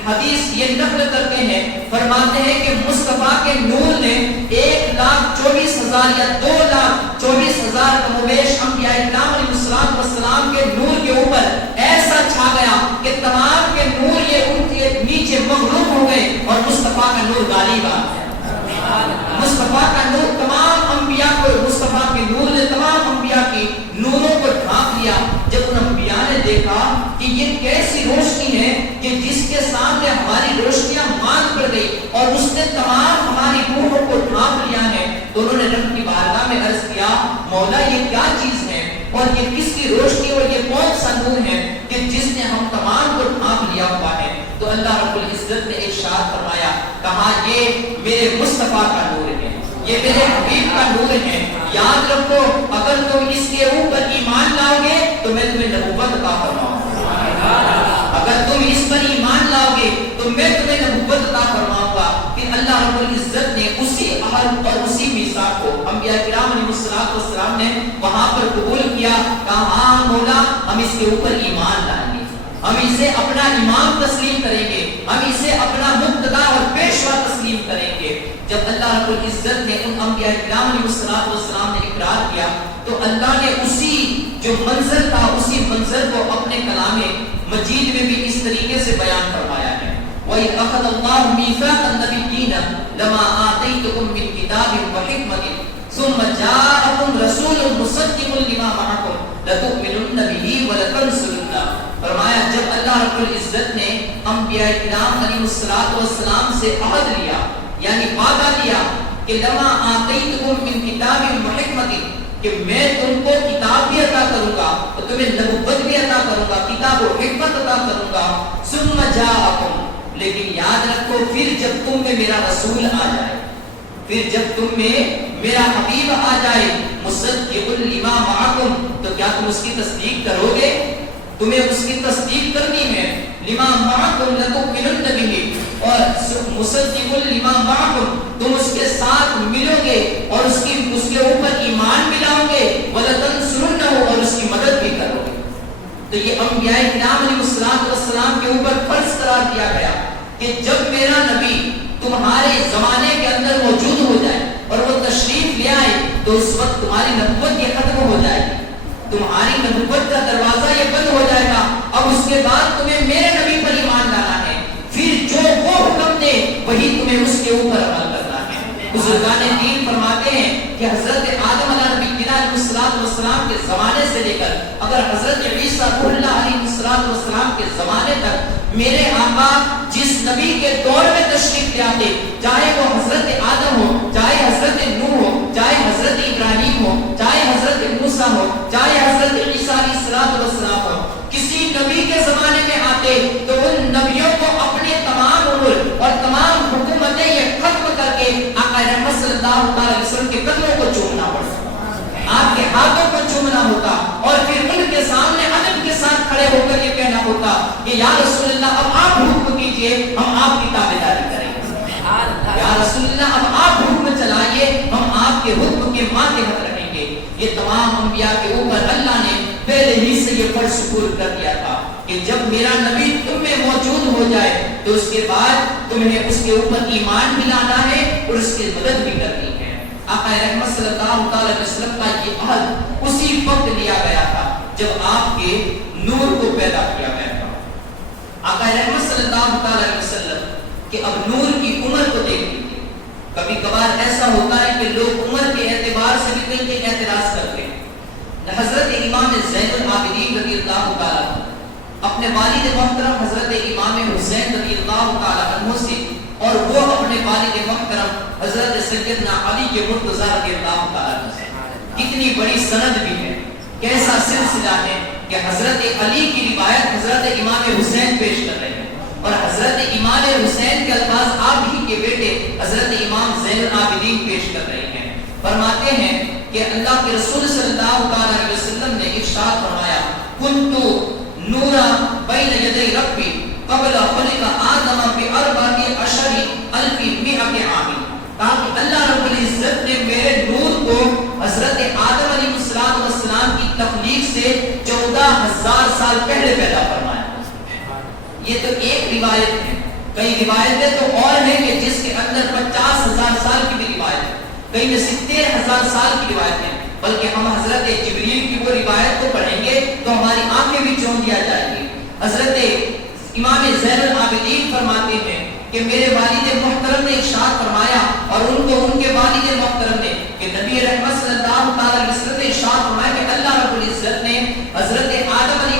حدیث یہ نقل کرتے ہیں، فرماتے ہیں کہ مصطفیٰ کے نور نے 1,24,000 یا 2,24,000 کمویش انبیاء اکرام علیہ السلام کے نور کے اوپر ایسا چھا گیا کہ تمام کے نور یہ ان کے نیچے مغلوب ہو گئے، اور مصطفیٰ کا نور غالب آ گیا، مصطفیٰ کا نور تمام انبیاء کو، مصطفیٰ کے نور نے تمام انبیاء کی نوروں کو ڈھانپ لیا۔ جب ان انبیاء نے دیکھا کہ یہ کیسی روشنی ہے کہ جس کے سامنے ہماری روشنیاں مان کر گئی اور اس نے تمام ہماری روحوں کو ڈھانپ لیا ہے، تو انہوں نے رب کی بارگاہ میں عرض کیا، مولا یہ کیا چیز ہے، اور یہ کس کی روشنی اور یہ کون سا نور ہے کہ جس نے ہم تمام کو ڈھانپ لیا ہوا ہے؟ تو اللہ رب العزت نے ارشاد فرمایا، کہا یہ میرے مصطفیٰ کا نور ہے، یہ میرے حبیب کا نور ہے، یاد رکھو اگر تم اس کے اوپر ایمان لاؤ گے تو میں تمہیں نبوت عطا فرماؤں گا، اگر تم اس پر ایمان لاؤ گے تو میں تمہیں نبوت عطا فرماؤں گا۔ پھر اللہ رب العزت نے اسی عہد اور اسی میثاق کو انبیاء کرام علیہ السلام نے وہاں پر قبول کیا، کہا ہاں مولا ہم اس کے اوپر ایمان لائیں گے، ہم اسے اپنا امام تسلیم کریں گے، ہم اسے اپنا مقتدا اور پیشوا تسلیم کریں گے۔ جب اللہ رب العزت نے ان انبیاء کرام علیہ السلام نے اقرار کیا تو اللہ نے اسی جو منظر تھا اسی منظر کو اپنے کلام مجید میں بھی اس طریقے سے بیان فرمایا ہے۔ وَإِذْ أَخَذَ اللَّهُ مِيثَاقَ النَّبِيِّينَ لَمَا آتَيْتُكُم مِّن كِتَابٍ وَحِكْمَةٍ ثُمَّ جَاءَكُمْ رَسُولٌ مُصَدِّقٌ لِّمَا مَعَكُمْ لَتُؤْمِنُنَّ بِهِ وَلَتَنصُرُنَّهُ۔ فرمایا جب اللہ رب العزت نے انبیاء کرام علیہ السلام سے عہد لیا یعنی وعدہ لیا کہ لما آتیتکم من کتاب وحکمت، کہ میں تم کو کتاب بھی عطا کروں گا اور تمہیں نبوت بھی عطا کروں گا، کتاب و حکمت عطا کروں گا، ثم جاءکم، لیکن یاد رکھو پھر جب تم میں میرا رسول آ جائے، پھر جب تم میں میرا حبیب آ جائے، مصدق لما معکم، تو کیا تم اس کی تصدیق کرو گے؟ تمہیں اس کی تصدیق کرنی ہے۔ لما معکم لتؤمنن بہ، اور مصدق لما معکم، تم اس کے ساتھ ملو گے اور اس کے اوپر ایمان بھی لاؤ گے، ولتنصرنہ، اور اس کی مدد بھی کرو گے۔ تو یہ انبیاء کرام علیہ السلام کے اوپر فرض قرار دیا گیا کہ جب میرا نبی تمہارے زمانے کے اندر موجود ہو جائے اور وہ تشریف لے آئے تو اس وقت تمہاری نبوت یہ ختم ہو جائے گی، تمہاری نبوت کا دروازہ یہ بند ہو جائے گا۔ اب اس کے بعد تمہیں میرے نبی پر ایمان لانا ہے، پھر جو وہ حکم دے وہی تمہیں اس کے اوپر عمل کرنا ہے۔ بزرگان دین فرماتے ہیں کہ حضرت آدم علیہ السلام کے زمانے سے لے کر اگر حضرت عیسیٰ علیہ السلام کے زمانے تک میرے آقا جس نبی کے دور میں تشریف لے آتے، چاہے وہ حضرت آدم ہو، چاہے حضرت نوح ہو، چاہے حضرت ابراہیم ہو، چاہے حضرت موسیٰ ہو، چاہے حضرت عیسیٰ علیہ السلام ہو، کسی نبی کے زمانے میں آتے تو ان نبیوں کو اپنے تمام امور اور تمام حکومتیں یہ ختم کر کے آقا رحمت صلی اللہ علیہ وسلم کے قدموں کو چومنا پڑتا، آپ کے ہاتھوں کو چومنا ہوتا، اور پھر ان کے سامنے ادب کے ساتھ کھڑے ہو کر یہ کہنا ہوتا کہ یا رسول اللہ اب آپ حکم کیجئے، ہم آپ کی تابعداری کریں گے، یا رسول اللہ اب آپ حکم چلائیے، ہم آپ کے حکم کے ماتحت رہیں گے۔ یہ تمام انبیاء کے اوپر اللہ نے پہلے ہی سے یہ فرض سپرد کر دیا تھا کہ جب میرا نبی تم میں موجود ہو جائے تو اس کے بعد تمہیں اس کے اوپر ایمان بھی لانا ہے اور اس کی مدد بھی کرنی ہے۔ آقا رحمت صلی اللہ علیہ وسلم کا یہ عہد اسی وقت لیا گیا تھا جب آپ کے نور کو پیدا کیا گیا تھا۔ آقا رحمت صلی اللہ علیہ وسلم کہ اب نور کی عمر کو دیکھ لیجیے، کبھی کبھار ایسا ہوتا ہے کہ لوگ عمر کے اعتبار سے بھی کہیں کہ اعتراض کرتے ہیں۔ حضرت امام زین العابدین رضی اللہ تعالیٰ اپنے والد محترم حضرت امام حسین رضی اللہ تعالیٰ عنہ سے اور وہ اپنے والد محترم حضرت سیدنا علی کے مرتضی رضی اللہ تعالیٰ عنہ سے، کتنی بڑی سند بھی ہے، کیسا سلسلہ ہے کہ حضرت علی کی روایت حضرت امام حسین پیش کر رہے ہیں اور حضرت امام حسین کے الفاظ آپ ہی کے بیٹے حضرت امام زین العابدین پیش کر رہے ہیں۔ فرماتے ہیں کہ اللہ کے رسول صلی اللہ علیہ وسلم نے ارشاد فرمایا کنتو نورا بین یدی ربی قبل خلق آدم باربعۃ عشر الف مئۃ عام، تاکہ اللہ رب العزت نے میرے نور کو حضرت آدم علیہ السلام کی تخلیق سے 14,000 سال پہلے پیدا فرمایا۔ یہ تو ایک روایت ہے، کئی روایتیں تو اور ہیں کہ جس کے اندر 50,000 سال کی بھی روایت ہے، کئی میں 70,000 سال کی روایت ہے، بلکہ ہم حضرت جبریل کی وہ روایت کو پڑھیں گے تو ہماری آنکھیں بھی چون دیا جائیں گی۔ حضرت امام زین العابدین فرماتے ہیں کہ میرے والد محترم نے ارشاد فرمایا اور ان کو ان کے والد محترم نے کہ نبی رحمت صلی اللہ علیہ وسلم نے ارشاد فرمایا کہ اللہ رب العزت نے حضرت آدم علیہ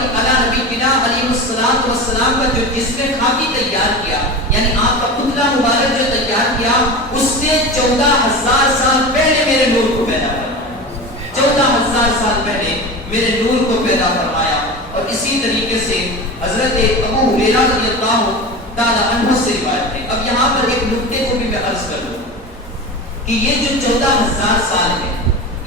السلام کا جو جسم خاکی تیار کیا، یعنی آپ کا پتلا مبارک جو تیار کیا، اس سے 14,000 سال پہلے میرے نور کو پیدا فرمایا، 14,000 سال پہلے میرے نور کو پیدا فرمایا۔ اور اسی طریقے سے حضرت ابو ہریرہ رضی اللہ تعالی عنہ سے روایت ہے۔ اب یہاں پر ایک نکتے کو بھی میں عرض کر دوں کہ یہ جو 14,000 سال ہے،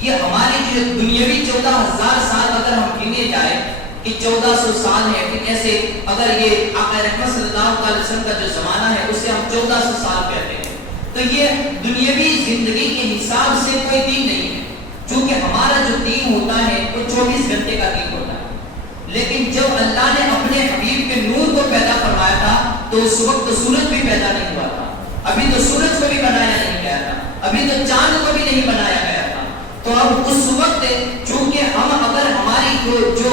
یہ ہماری جو دنیاوی 14,000 سال اگر ہم گنے جائیں کہ 1400 سال ہے، پھر ایسے اگر یہ آقا رحمت صلی اللہ علیہ وسلم کا جو زمانہ ہے اسے ہم 1400 سال کہتے ہیں، تو یہ دنیاوی زندگی کے حساب سے کوئی دین نہیں ہے، چونکہ ہمارا جو دین ہوتا ہے وہ 24 گھنٹے کا دین ہوتا ہے۔ لیکن جب اللہ نے اپنے حبیب کے نور کو پیدا فرمایا تھا تو اس وقت تو سورج بھی پیدا نہیں ہوا تھا، ابھی تو سورج کو بھی بنایا نہیں گیا تھا، ابھی تو چاند کو بھی نہیں بنایا گیا تھا۔ تو اب اس وقت چونکہ ہم اگر ہماری جو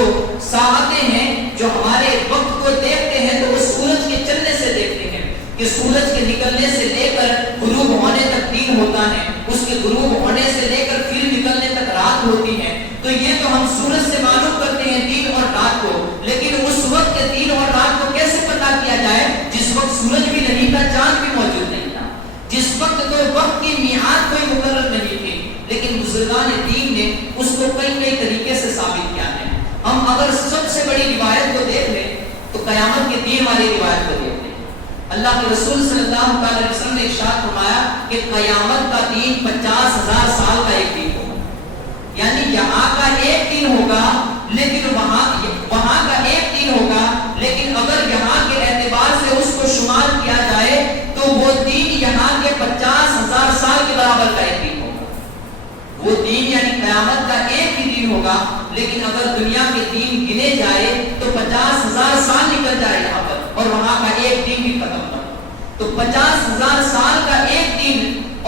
ساعتیں ہیں، جو ہمارے وقت کو دیکھتے ہیں تو وہ سورج کے چلنے سے دیکھتے ہیں کہ سورج کے نکلنے سے لے کر غروب ہونے تک دن ہوتا ہے، اس کے غروب ہونے سے لے کر پھر نکلنے تک رات ہوتی ہے، تو یہ تو ہم سورج سے معلوم کرتے ہیں دن اور رات کو، لیکن اس وقت دن اور رات کو کیسے پتہ کیا جائے جس وقت سورج بھی نہیں تھا، چاند بھی موجود نہیں تھا، جس وقت تو وقت کی میعاد کوئی مقرر نہیں تھی، لیکن بزرگان دین نے اس کو کئی طریقے سے ثابت کیا ہے۔ ہم اگر سب سے بڑی روایت کو دیکھ لیں تو قیامت کے دن والی روایت کو دیکھ لیں۔ اللہ کے رسول صلی اللہ علیہ وسلم نے ارشاد فرمایا کہ قیامت کا دن 50,000 سال کا ایک دن ہوگا، یعنی یہاں کا ایک دن ہوگا لیکن وہاں کا ایک دن ہوگا، لیکن اگر یہاں کے اعتبار سے اس کو شمار کیا جائے تو وہ دن یہاں کے 50,000 سال کے برابر کا ایک دن ہوگا۔ وہ دن یعنی قیامت کا ایک ہی دن ہوگا، لیکن اگر دنیا کے دن گنے جائے تو 50,000 سال نکل جائے یہاں پر اور وہاں کا ایک دن بھی ختم ہو، تو 50,000 سال کا ایک دن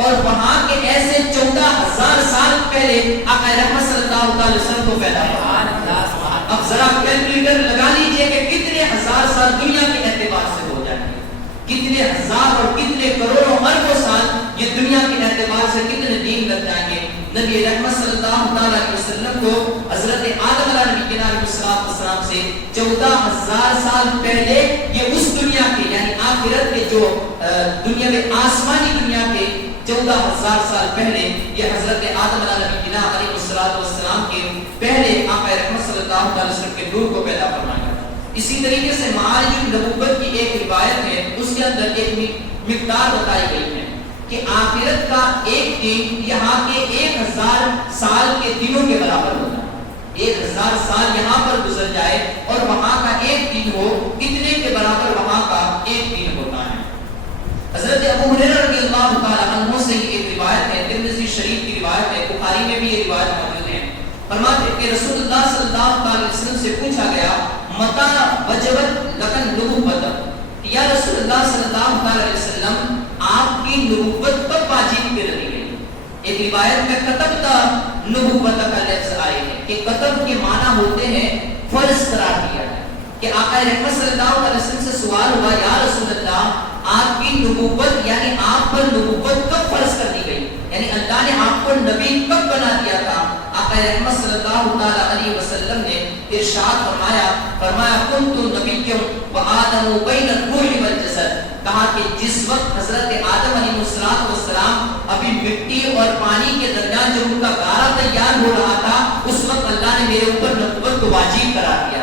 اور وہاں کے ایسے 14,000 سال پہلے آقا رحمت صلی اللہ علیہ وسلم کو پیدا ہوا۔ اب ذرا کیلکولیٹر لگا لیجئے کہ کتنے ہزار سال دنیا کے اعتبار سے ہو جائیں گے، کتنے ہزار اور کتنے کروڑوں اربوں سال یہ دنیا کے اعتبار سے کتنے دن لگ جائیں گے۔ نبی رحمت صلی اللہ علیہ وسلم کو حضرت آدم علیہ نبی علیہ السلام سے 14,000 سال پہلے یہ اس دنیا کے یعنی آخرت کے جو دنیا میں آسمانی دنیا کے 14,000 سال پہلے یہ حضرت آدم علیہ نبی علیہ السلام کے پہلے آقا رحمت صلی اللہ علیہ وسلم کے نور کو پیدا فرمایا۔ اسی طریقے سے معارج النبوت کی ایک روایت ہے، اس کے اندر ایک مقدار بتائی گئی ہے کہ آخرت کا ایک دن یہاں کے 1,000 سال کے دنوں کے برابر ہوتا ہے۔ 1,000 سال یہاں پر گزر جائے اور وہاں کا ایک دن ہو، کتنے کے برابر وہاں کا ایک دن ہوتا ہے۔ حضرت ابو ہریرہ رضی اللہ تعالی عنہ سے ایک روایت ہے، ترمذی شریف کی روایت ہے، بخاری میں بھی یہ روایت موجود ہے۔ فرماتے ہیں کہ رسول اللہ صلی اللہ علیہ وسلم سے پوچھا گیا متا وجبت لکن نبوت، یا رسول اللہ صلی اللہ علیہ وسلم آپ کی نبوت کب واجب کر دی گئی؟ ایک روایت میں کتبتا نبوت کا لفظ آئے ہے کہ کتب کے معنی ہوتے ہیں فرض قرار دیا ہے، کہ آقا رحمت صلی اللہ علیہ وسلم سے سوال ہوا یا رسول اللہ آپ کی نبوت یعنی آپ پر نبوت کب فرض کر دی گئی، یعنی اللہ نے آپ کو نبی کب بنا دیا تھا؟ آقا رحمت صلی اللہ علیہ وسلم نے ارشاد فرمایا کنت نبیّا وآدم بین الروح والجسد، کہا کہ جس وقت حضرت آدم علیہ السلام ابھی مٹی اور پانی کے درمیان جب ان کا گارا تیار ہو رہا تھا اس وقت اللہ نے میرے اوپر نبوت کو واجب قرار دیا،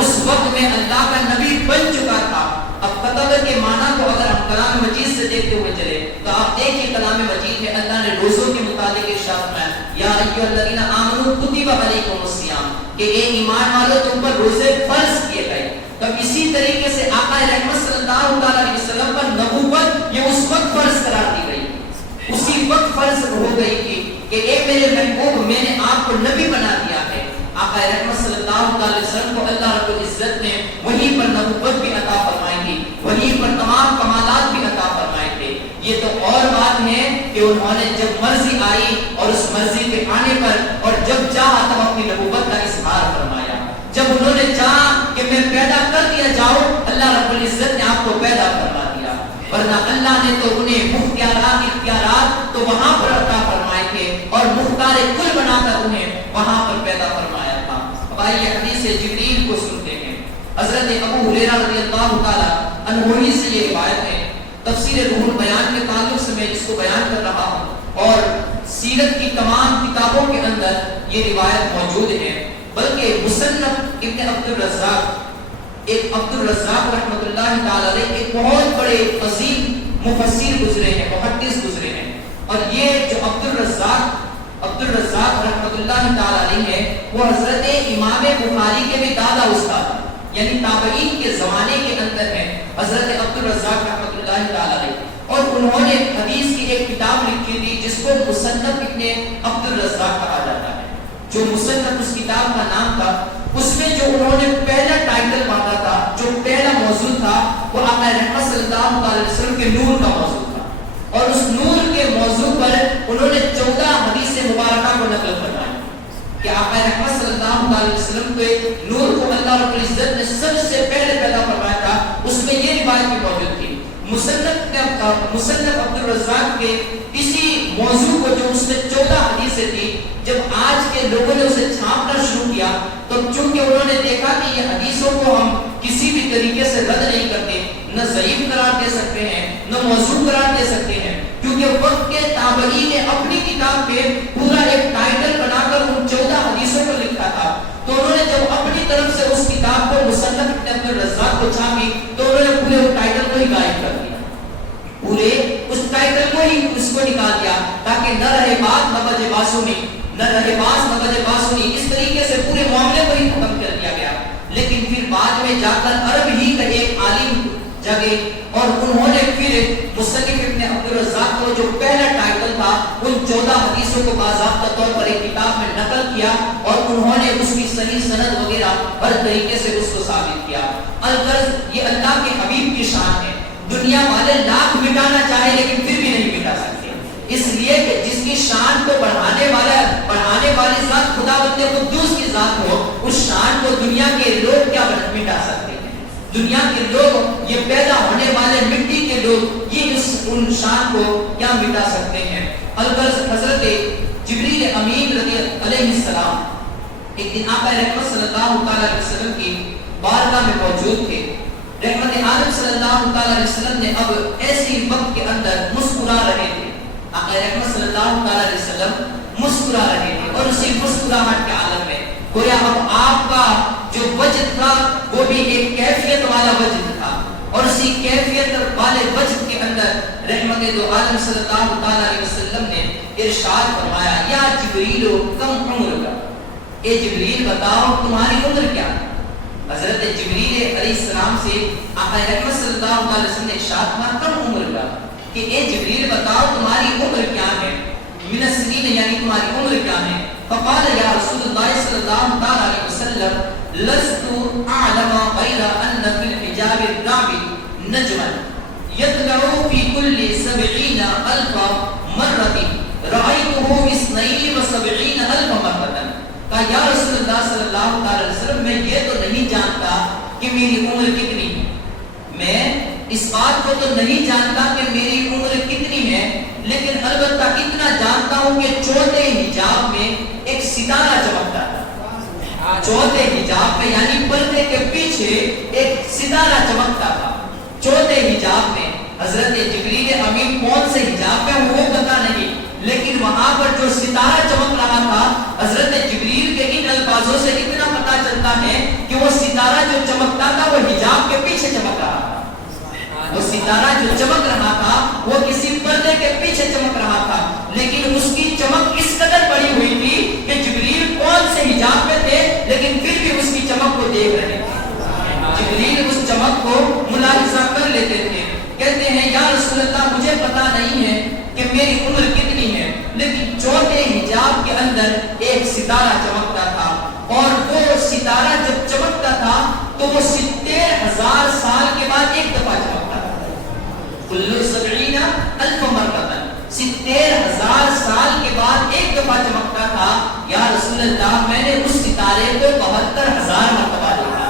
اس وقت میں اللہ کا نبی بن چکا تھا۔ اب کتب کے معنی کو اگر ہم کلام مجید سے دیکھتے ہوئے چلے تو آپ دیکھیں کلام مجید میں اللہ نے روزوں کے متعلق ارشاد فرمایا یا ایھا الذین آمنوا کتب علیکم الصیام، کہ اے ایمان والو تم پر روزے فرض کیے گئے۔ تو اسی طریقے سے آقا رحمت صلی اللہ علیہ وسلم پر نبوت یہ اس وقت فرض قرار دی گئی، اسی وقت فرض ہو گئی تھی کہ اے میرے محبوب میں نے آپ کو نبی بنا دیا ہے۔ آقا رحمت صلی اللہ علیہ وسلم کو اللہ رب العزت نے وہیں پر نبوت بھی عطا فرمائی تھی، وہیں پر تمام کمالات بھی عطا فرمائے تھے۔ یہ تو اور بات ہے کہ انہوں نے جب مرضی آئی اور اس مرضی کے آنے پر اور جب چاہا تب اپنی نبوت کا اظہار فرمایا، جب انہوں نے چاہا کہ میں پیدا کر دیا جاؤں اللہ رب العزت نے آپ کو پیدا فرما دیا، ورنہ اللہ نے تو انہیں اختیارات تو وہاں پر عطا فرمائے تھے اور مختار کل بنا کر انہیں وہاں پر پیدا فرمایا تھا۔ اب آئیے حدیث جبریل کو سنتے ہیں۔ حضرت ابو ہریرہ رضی اللہ تعالی عنہ سے یہ روایت ہے، تفسیر روح البیان کے تعلق سے میں اس کو بیان کر رہا ہوں اور سیرت کی تمام کتابوں کے اندر یہ روایت موجود ہے، بلکہ مصنف ابن عبد الرزاق رحمۃ اللہ تعالی علیہ ایک بہت بڑے عظیم مفسر گزرے ہیں، محدث گزرے ہیں، اور یہ جو عبد الرزاق رحمۃ اللہ تعالی علیہ ہے وہ حضرت امام بخاری کے بھی دادا استاد یعنی تابعین کے زمانے کے اندر ہے، حضرت عبدالرزاق رحمۃ اللہ تعالی علیہ، اور انہوں نے حدیث کی ایک کتاب لکھی تھی جس کو مصنف ابن عبدالرزاق کہا جاتا ہے۔ جو مصنف اس کتاب کا نام تھا، اس میں جو انہوں نے پہلا ٹائٹل باندھا تھا، جو پہلا موضوع تھا، وہ آقا رحمت صلی اللہ علیہ وسلم کے نور کا موضوع تھا، اور اس نور کے موضوع پر انہوں نے 14 حدیث مبارکہ کو نقل فرمایا کہ آقا رحمت صلی اللہ علیہ وسلم کے نور کو اللہ رب العزت نے سب سے پہلے پیدا فرمایا تھا۔ اس میں یہ روایت بھی موجود تھی۔ مصنف عبدالرزاق کے اسی موضوع کو جو اس میں 14 حدیثیں تھی، جب آج کے لوگوں نے اسے چھاپنا شروع کیا تو چونکہ انہوں نے دیکھا کہ یہ حدیثوں کو ہم کسی بھی طریقے سے رد نہیں کرتے، نہ ضعیف قرار دے سکتے ہیں، نہ موضوع قرار دے سکتے ہیں، کیونکہ وقت کے تابعین نے اپنی کتاب پہ پورا ایک ٹائٹل بنا کر ان 14 حدیثوں کو لکھا تھا، تو انہوں نے جب اپنی طرف سے اس کتاب کو مصنف ابن عبدالرزاق کو چھاپی تو انہوں نے پورے اس ٹائٹل کو ہی غائب کر دیا، پورے اس ٹائٹل کو ہی اس کو نکال دیا تاکہ نہ رہے بات نہ بجے باسونی، نہ رہے باس نہ بجے باسونی، اس طریقے سے پورے معاملے کو ہی ختم کر دیا گیا۔ لیکن پھر بعد میں جا کر عرب ہی کا ایک عالم جگے اور انہوں نے پھر مصنف ابن عبدالرزاق کو جو پہلا ٹائٹل تھا ان 14 حدیثوں کو باضابطہ طور پر ایک کتاب میں نقل کیا اور انہوں نے اس کی صحیح سند وغیرہ ہر طریقے سے اس کو ثابت کیا۔ الغرض یہ اللہ کے حبیب کی شان ہے، دنیا والے لاکھ مٹانا چاہے لیکن پھر بھی نہیں مٹا سکتے، اس لیے کہ جس کی شان کو بڑھانے والی ذات خدا بندے قدوس کی ذات ہو، اس شان کو دنیا کے لوگ کیا مٹا سکتے ہیں؟ دنیا کے لوگ، یہ پیدا ہونے والے مٹی کے لوگ، یہ ان شان کو کیا مٹا سکتے ہیں؟ الغرض حضرت جبریل امین رضی علیہ السلام ایک دن آقا رحمت صلی اللہ علیہ وسلم کی بارگاہ میں موجود تھے۔ رحمت عالم صلی اللہ علیہ وسلم نے اب ایسی وقت کے اندر مسکرا رہے تھے، آقا رحمت صلی اللہ علیہ وسلم مسکرا رہے تھے اور اسی مسکراہٹ کے عالم میں گویا اب آپ کا جو وجد تھا وہ بھی ایک کیفیت والا وجد تھا، اور اسی کیفیت والے وجد کے اندر رحمت دو عالم صلی اللہ علیہ وسلم نے ارشاد فرمایا، یا جبریل کم عمر کا، اے جبریل بتاؤ تمہاری عمر کیا ہے؟ حضرت جبریل علیہ السلام سے آقا رحمت صلی اللہ علیہ وسلم نے ارشاد فرمایا کم عمر کا، کہ اے جبریل بتاؤ تمہاری عمر کیا ہے؟ من السنین یعنی تمہاری عمر کیا ہے؟ فقال یا رسول اللہ صلی اللہ علیہ وسلم لست اعلم غیر ان فی الحجاب الرعب نجما یطلع فی کل 70,000 مرۃ رأیته 72,000 مرۃ۔ کہا یا رسول اللہ صلی اللہ علیہ وسلم میں یہ تو نہیں جانتا کہ میری عمر کتنی ہے، میں اس بات کو تو نہیں جانتا کہ میری عمر کتنی ہے، لیکن البتہ اتنا جانتا ہوں کہ چوتھے حجاب میں ایک ستارہ چمکتا تھا، چوتھے حجاب میں یعنی پردے کے پیچھے ایک ستارہ چمکتا تھا چوتھے حجاب میں۔ حضرت جبریل امین کون سے حجاب میں وہ پتہ نہیں، لیکن وہاں پر جو ستارہ چمک رہا تھا حضرت جبریل کے ان الفاظوں سے اتنا پتہ چلتا ہے کہ وہ ستارہ جو چمکتا تھا وہ حجاب کے پیچھے چمک رہا تھا، وہ ستارہ جو چمک رہا تھا وہ کسی پردے کے پیچھے چمک رہا تھا، لیکن اس کی چمک اس قدر بڑی ہوئی تھی کہ جبریل کون سے حجاب میں تھے لیکن پھر بھی اس کی چمک کو دیکھ رہے تھے، جبریل اس چمک کو ملاحظہ کر لیتے تھے۔ کہتے ہیں یا رسول اللہ مجھے پتا نہیں ہے کہ میری عمر کتنی ہے، لیکن چوتھے حجاب کے اندر ایک ستارہ چمکتا تھا، اور وہ ستارہ جب چمکتا تھا تو وہ 70,000 سال کے بعد ایک دفعہ چمکتا تھا، کل 70,000 مرۃ، 70,000 سال کے بعد ایک دفعہ چمکتا تھا۔ یا رسول اللہ میں نے اس ستارے کو 72,000 مرتبہ دیکھا،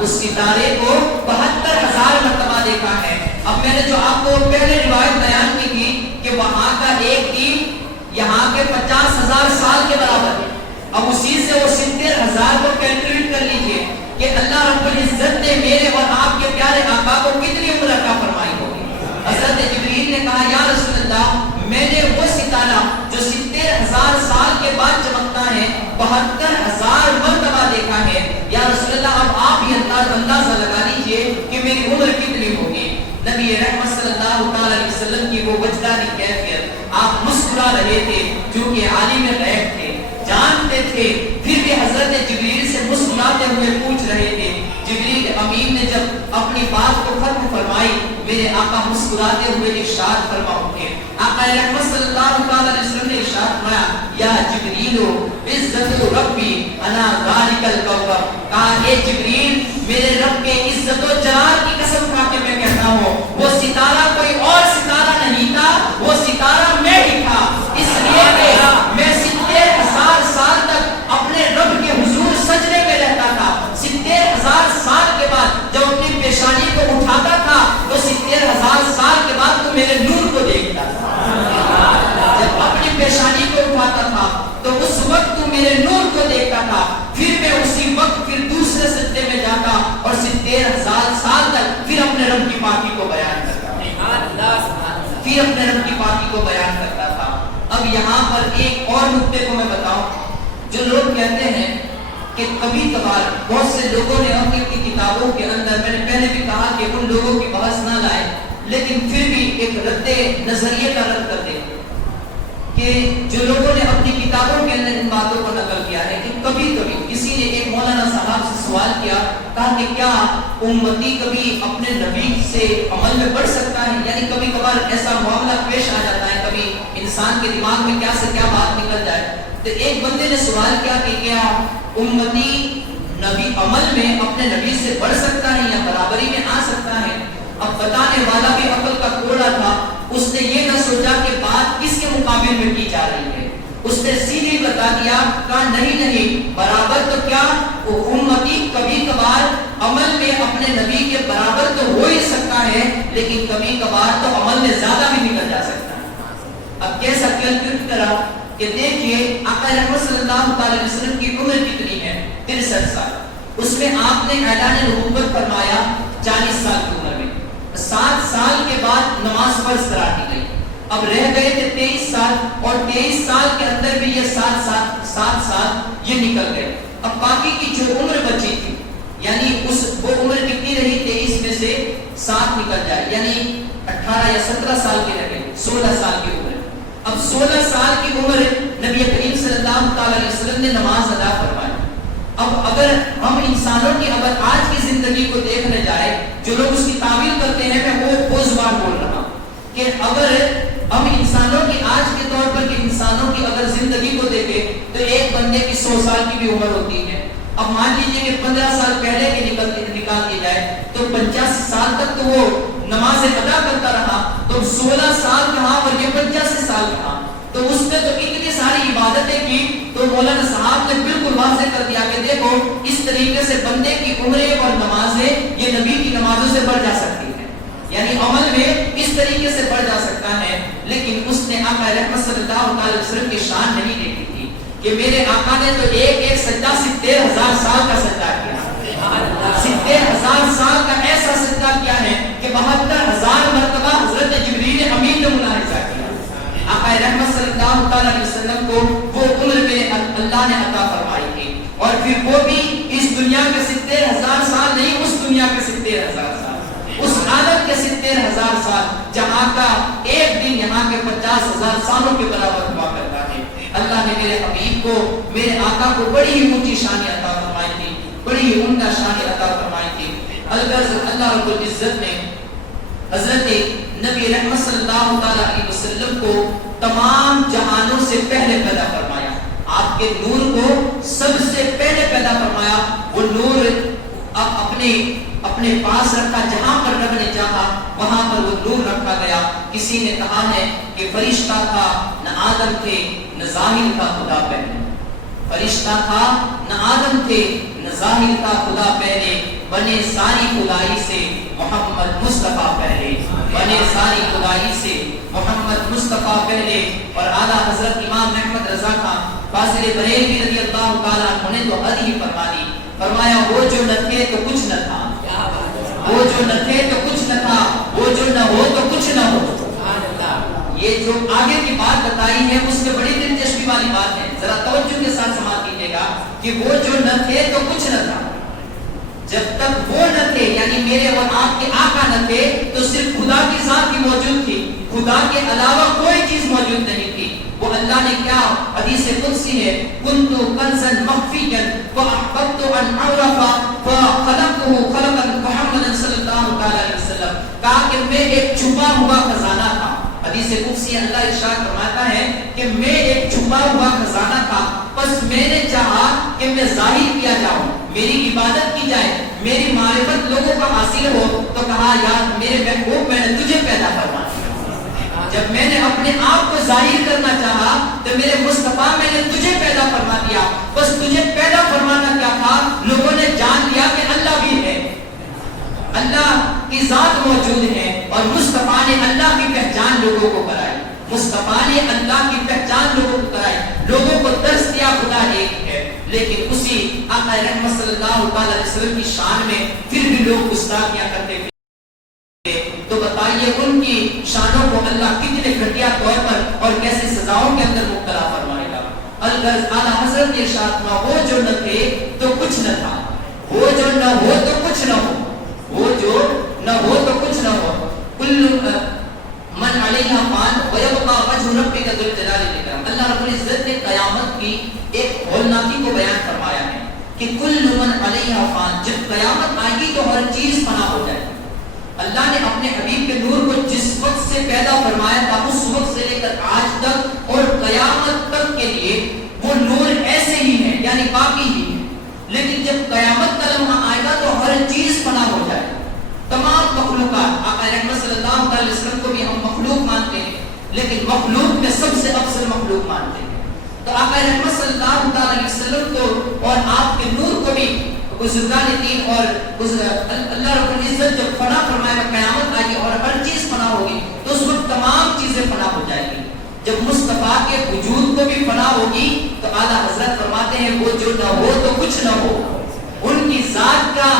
اس ستارے کو 72,000 مرتبہ دیکھا ہے۔ اب میں نے جو آپ کو پہلے روایت بیان کی تھی کہ وہاں کا ایک دن یہاں کے 50,000 سال کے برابر ہے، اب اسی سے وہ 70,000 کو کیلکولیٹ کر لیجئے کہ اللہ رب العزت نے میرے اور آپ کے پیارے آقا کو کتنی عمر عطا فرمائی ہوگی۔ حضرت جبریل نے کہا یا رسول اللہ میں نے وہ ستارہ جو 70,000 سال کے بعد چمکتا ہے 72,000 مرتبہ دیکھا ہے، یا رسول اللہ اب آپ ہی اندازہ لگا لیجئے کہ میری عمر کتنی ہوگی۔ نبی رحمت صلی اللہ علیہ وسلم کی وہ وجدانی کیفیت، آپ مسکرا رہے تھے کیونکہ عالم غیب تھے، جانتے جانتے تھے پھر بھی حضرت جبریل سے مسکراتے ہوئے پوچھ رہے تھے. جبریل امین نے جب اپنی بات کو ختم فرمائی میرے آقا مسکراتے ہوئے ارشاد فرماتے آقا رحمت صلی اللہ علیہ وسلم نے ارشاد فرمایا یا جبریل عزت ربی انا ذالک الکوکب. کہا اے جبریل میرے رب کے عزت و جلال کی قسم کھا کے میں کہتا ہوں وہ ستارہ کوئی اور ستارہ نہیں تھا, وہ ستارہ میں ہی تھا. اس لیے کہ میں 70,000 سال تک اپنے رب کے حضور سجدے میں رہتا تھا. 70,000 سال کے بعد جب اپنی پیشانی کو اٹھاتا تھا تو 70,000 سال کے بعد تو میرے نور کو دیکھتا تھا. جب اپنی پیشانی کو اٹھاتا تھا تو اس وقت تو میرے نور کو دیکھتا تھا. پھر میں اسی وقت پھر دوسرے سجدے میں جاتا اور 70,000 سال تک پھر اپنے رب کی پاکی کو بیان کرتا پھر اپنے رب کی پاکی کو بیان کرتا تھا. اب یہاں پر ایک اور نقطے کو میں بتاؤں. جو لوگ کہتے ہیں کہ کبھی کبھار بہت سے لوگوں نے اپنی کتابوں کے اندر, میں نے پہلے بھی کہا کہ ان لوگوں کی بحث نہ لائے لیکن پھر بھی ایک رد نظریے کا رد کر دیں کہ جو لوگوں نے اپنی کتابوں کے اندر ان باتوں کو نقل کیا ہے کہ کبھی کبھی کسی نے ایک مولانا صاحب سے سوال کیا, کہا کہ کیا امتی کبھی اپنے نبی سے عمل میں بڑھ سکتا ہے, یعنی کبھی کبھار ایسا معاملہ پیش آ جاتا ہے, کبھی انسان کے دماغ میں کیا سے کیا بات نکل جائے. تو ایک بندے نے سوال کیا کہ کیا امتی نبی عمل میں اپنے نبی سے بڑھ سکتا ہے یا برابری میں آ سکتا ہے. اب بتانے والا بھی عقل کا کوڑا تھا, اس نے یہ نہ سوچا کہ بات کس کے مقابل میں کی جا رہی ہے, اس نے سیدھی بتا دیا کہا نہیں برابر تو کیا امتی کبھی کبھار عمل میں اپنے نبی کے برابر تو ہو ہی سکتا ہے لیکن کبھی کبھار تو عمل میں زیادہ بھی نکل جا سکتا ہے. اب کیسا کیلکولیٹ کرا کہ دیکھیے آقا رحمت صلی اللہ علیہ وسلم کی عمر کتنی ہے 63 سال. اس میں آپ نے اعلان نبوت فرمایا 40 سال کی عمر میں. 7 سال کے بعد نماز فرض کرا دی گئی. اب رہ گئے تھے 23 سال اور 23 سال کے اندر بھی یہ 7 سال یہ نکل گئے. اب باقی کی جو عمر بچی تھی یعنی وہ عمر کتنی رہی 23 میں سے 7 نکل جائے یعنی 18 یا 17 سال کی رہ گئی 16 سال کی عمر. اب 16 سال کی عمر نبی کریم صلی اللہ علیہ وسلم نے نماز ادا فرمائی. اب اگر ہم انسانوں کی اگر آج کی زندگی کو دیکھنے جائے جو لوگ اس کی تعویل کرتے ہیں میں وہ زبان بول رہا ہوں کہ اگر ہم انسانوں کی آج کے طور پر کہ انسانوں کی اگر زندگی کو دیکھیں تو ایک بندے کی 100 سال کی بھی عمر ہوتی ہے. اب مان لیجئے کہ 15 سال پہلے کی نکال دی جائے تو 85 سال تک تو وہ نمازیں ادا کرتا رہا, تو 16 سال کہاں اور یہ 85 سال کہاں, تو اس نے تو اتنی ساری عبادتیں کی. تو مولانا صاحب نے بالکل واضح کر دیا کہ دیکھو اس طریقے سے بندے کی عمریں اور نمازیں یہ نبی کی نمازوں سے بڑھ جا سکتی ہیں, یعنی عمل میں اس طریقے سے بڑھ جا سکتا ہے. لیکن اس نے آقا رحمت صلی اللہ علیہ وسلم کی شان نہیں دیکھی تھی کہ میرے آقا نے تو ایک سجدہ 70,000 سال کا سجدہ کیا, 70,000 سال کا ایسا سجدہ کیا ہے کہ 72,000 مرتبہ حضرت جبریل امین نے ملاحظہ کیا. آقا رحمت صلی اللہ علیہ وسلم کو وہ عمر میں اللہ نے عطا فرمائی تھی, اور پھر وہ بھی اس دنیا کے 70,000 سال نہیں, اس دنیا کے 70,000 سال, اس عالم کے 70,000 سال جہاں کا ایک دن یہاں کے 50,000 سالوں کے برابر ہوا کرتا ہے. اللہ نے میرے حبیب کو میرے آقا کو بڑی ہی اونچی شان عطا فرمائی تھی, بڑی ہی عمدہ شان عطا فرمائی تھی. اللہ رب العزت نے حضرت نبی رحمت صلی اللہ علیہ وسلم کو تمام جہانوں سے پہلے پیدا فرمایا. آپ کے نور کو سب سے پہلے پیدا فرمایا. وہ نور اپنے پاس رکھا, جہاں پر رب نے چاہا وہاں پر وہ نور رکھا گیا. کسی نے کہا ہے کہ فرشتہ تھا نہ آدم تھے نہ ظاہر تھا خدا پہلے, فرشتہ تھا نہ آدم تھے نہ ظاہر تھا خدا پہلے, بنے ساری خدائی سے محمد مصطفیٰ پہلے, بنے ساری خدائی سے محمد مصطفیٰ پہلے. اور اعلیٰ حضرت امام احمد رضا خان فاضل بریلوی رضی اللہ تعالیٰ عنہ نے تو حد ہی فرما دی, فرمایا وہ جو نہ تھے تو کچھ نہ تھا, وہ جو نہ تھے تو کچھ نہ تھا, وہ جو نہ ہو تو کچھ نہ ہو. یہ جو آگے کی بات بتائی ہے اس میں بڑی دلچسپی والی بات ہے, ذرا توجہ کے ساتھ سماعت کیجیے گا کہ وہ جو نہ تھے تو کچھ نہ تھا. جب تک وہ نہ تھے یعنی میرے اور آپ کے آقا نہ تھے تو صرف خدا کی ذات ہی موجود تھی, خدا کے علاوہ کوئی چیز موجود نہیں تھی. وہ اللہ نے کیا حدیث قدسی ہے کنت کنزا مخفیا فاحببت ان اعرف فخلقته خلقا محمد صلی اللہ علیہ وسلم، کہا کہ میں ایک چھپا ہوا خزانہ تھا. حدیث قدسی اللہ ارشاد فرماتا ہے کہ میں ایک چھپا ہوا خزانہ تھا، بس میں نے چاہا کہ میں ظاہر کیا جاؤں، میری عبادت کی جائے، میری معرفت لوگوں کو حاصل ہو. تو کہا یار میرے محبوب میں نے تجھے پیدا فرمایا. جب میں نے اپنے آپ کو ظاہر کرنا چاہا تو میرے مصطفیٰ میں نے تجھے پیدا فرما دیا. بس تجھے پیدا فرمانا کیا تھا؟ لوگوں نے جان لیا کہ اللہ بھی ہے، اللہ کی ذات موجود ہے، اور مصطفیٰ نے اللہ کی پہچان لوگوں کو کرائی. مصطفیٰ نے اللہ کی پہچان لوگوں کو کرائی، لوگوں کو درس دیا خدا ایک ہے. لیکن اسی آقا رحمت صلی اللہ علیہ وسلم کی شان میں پھر بھی لوگ گستاخیاں کرتے تھے. تو بتائیے ان کی شانوں کو اللہ کتنے گھٹیا طور پر اور کیسے سزاؤں کے اندر مبتلا فرمائے گا. الغرض اعلیٰ حضرت کے ارشاد ہوا وہ جو نہ تھے تو کچھ نہ تھا، وہ جو نہ ہو تو کچھ نہ ہو، وہ جو نہ ہو تو کچھ نہ ہو. کل من علیہا فان ویبقى وجہ ربک ذو الجلال والاکرام. اللہ رب العزت نے قیامت کی ایک ہولناکی کو بیان فرمایا ہے کہ کل من علیہا فان، جب قیامت آئے گی تو ہر چیز فنا ہو جائے. اللہ نے اپنے حبیب کے نور کو جس وقت سے پیدا فرمایا تھا اس وقت سے لے کر آج تک اور قیامت تک کے لیے وہ نور ایسے ہی ہے، یعنی باقی ہی ہے. لیکن جب قیامت کا لمحہ آئے گا تو ہر چیز فنا ہو جائے. تمام مخلوقات، آقا رحمت صلی اللہ علیہ وسلم کو بھی ہم مخلوق مانتے ہیں لیکن مخلوق میں سب سے افضل مخلوق مانتے ہیں. تو آقا رحمت صلی اللہ علیہ وسلم کو اور آپ کے نور کو بھی بزرگان دین اور اللہ رب العزت جب فنا فرمائے گا، قیامت آئے گی اور ہر چیز فنا ہوگی تو اس وقت تمام چیزیں فنا ہو جائیں گی. جب مصطفیٰ کے وجود کو بھی فنا ہوگی تو اعلیٰ حضرت فرماتے ہیں وہ جو نہ ہو تو کچھ نہ ہو. ان کی ذات کا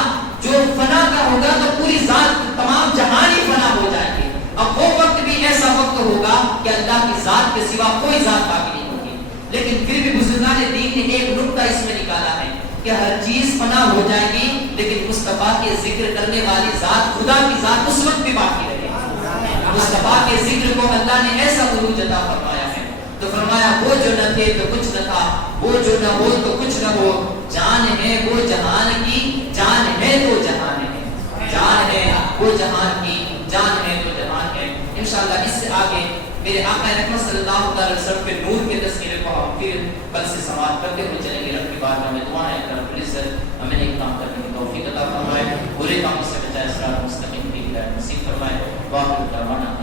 جو فنا کا ہوگا تو پوری ذات تمام جہان ہی فنا ہو جائیں گے. اب وہ وقت بھی ایسا وقت ہوگا کہ اللہ کی ذات کے سوا کوئی ذات باقی نہیں ہوگی. لیکن پھر بھی بزرگان دین نے ایک نقطہ اس میں نکالا ہے کہ ہر چیز فنا ہو جائے گی لیکن مصطفیٰ کے ذکر کرنے والی ذات، خدا کی ذات اس وقت بھی باقی رہے گی. مصطفیٰ کے ذکر کو اللہ نے ایسا عروج عطا فرمایا ہے. تو فرمایا وہ جو نہ تھے تو کچھ نہ تھا، وہ جو نہ ہو تو کچھ نہ ہو. جان ہے وہ جہان کی، جان ہے تو جہان ہے، جان ہے وہ جہان کی، جان ہے تو جہان ہے. انشاءاللہ اس سے آگے میرے آقا رحمت صلی اللہ علیہ وسلم کے نور کے تذکرے کو ہم پھر کل سے سماعت کرتے ہوئے چلیں گے. رب کی بات میں دعا ہے کہ رب العزت ہمیں ایک کام کرنے کی توفیق عطا فرمائے، برے کاموں سے بچائے، صراط مستقیم کی ہدایت نصیب فرمائے. واخر دعوانا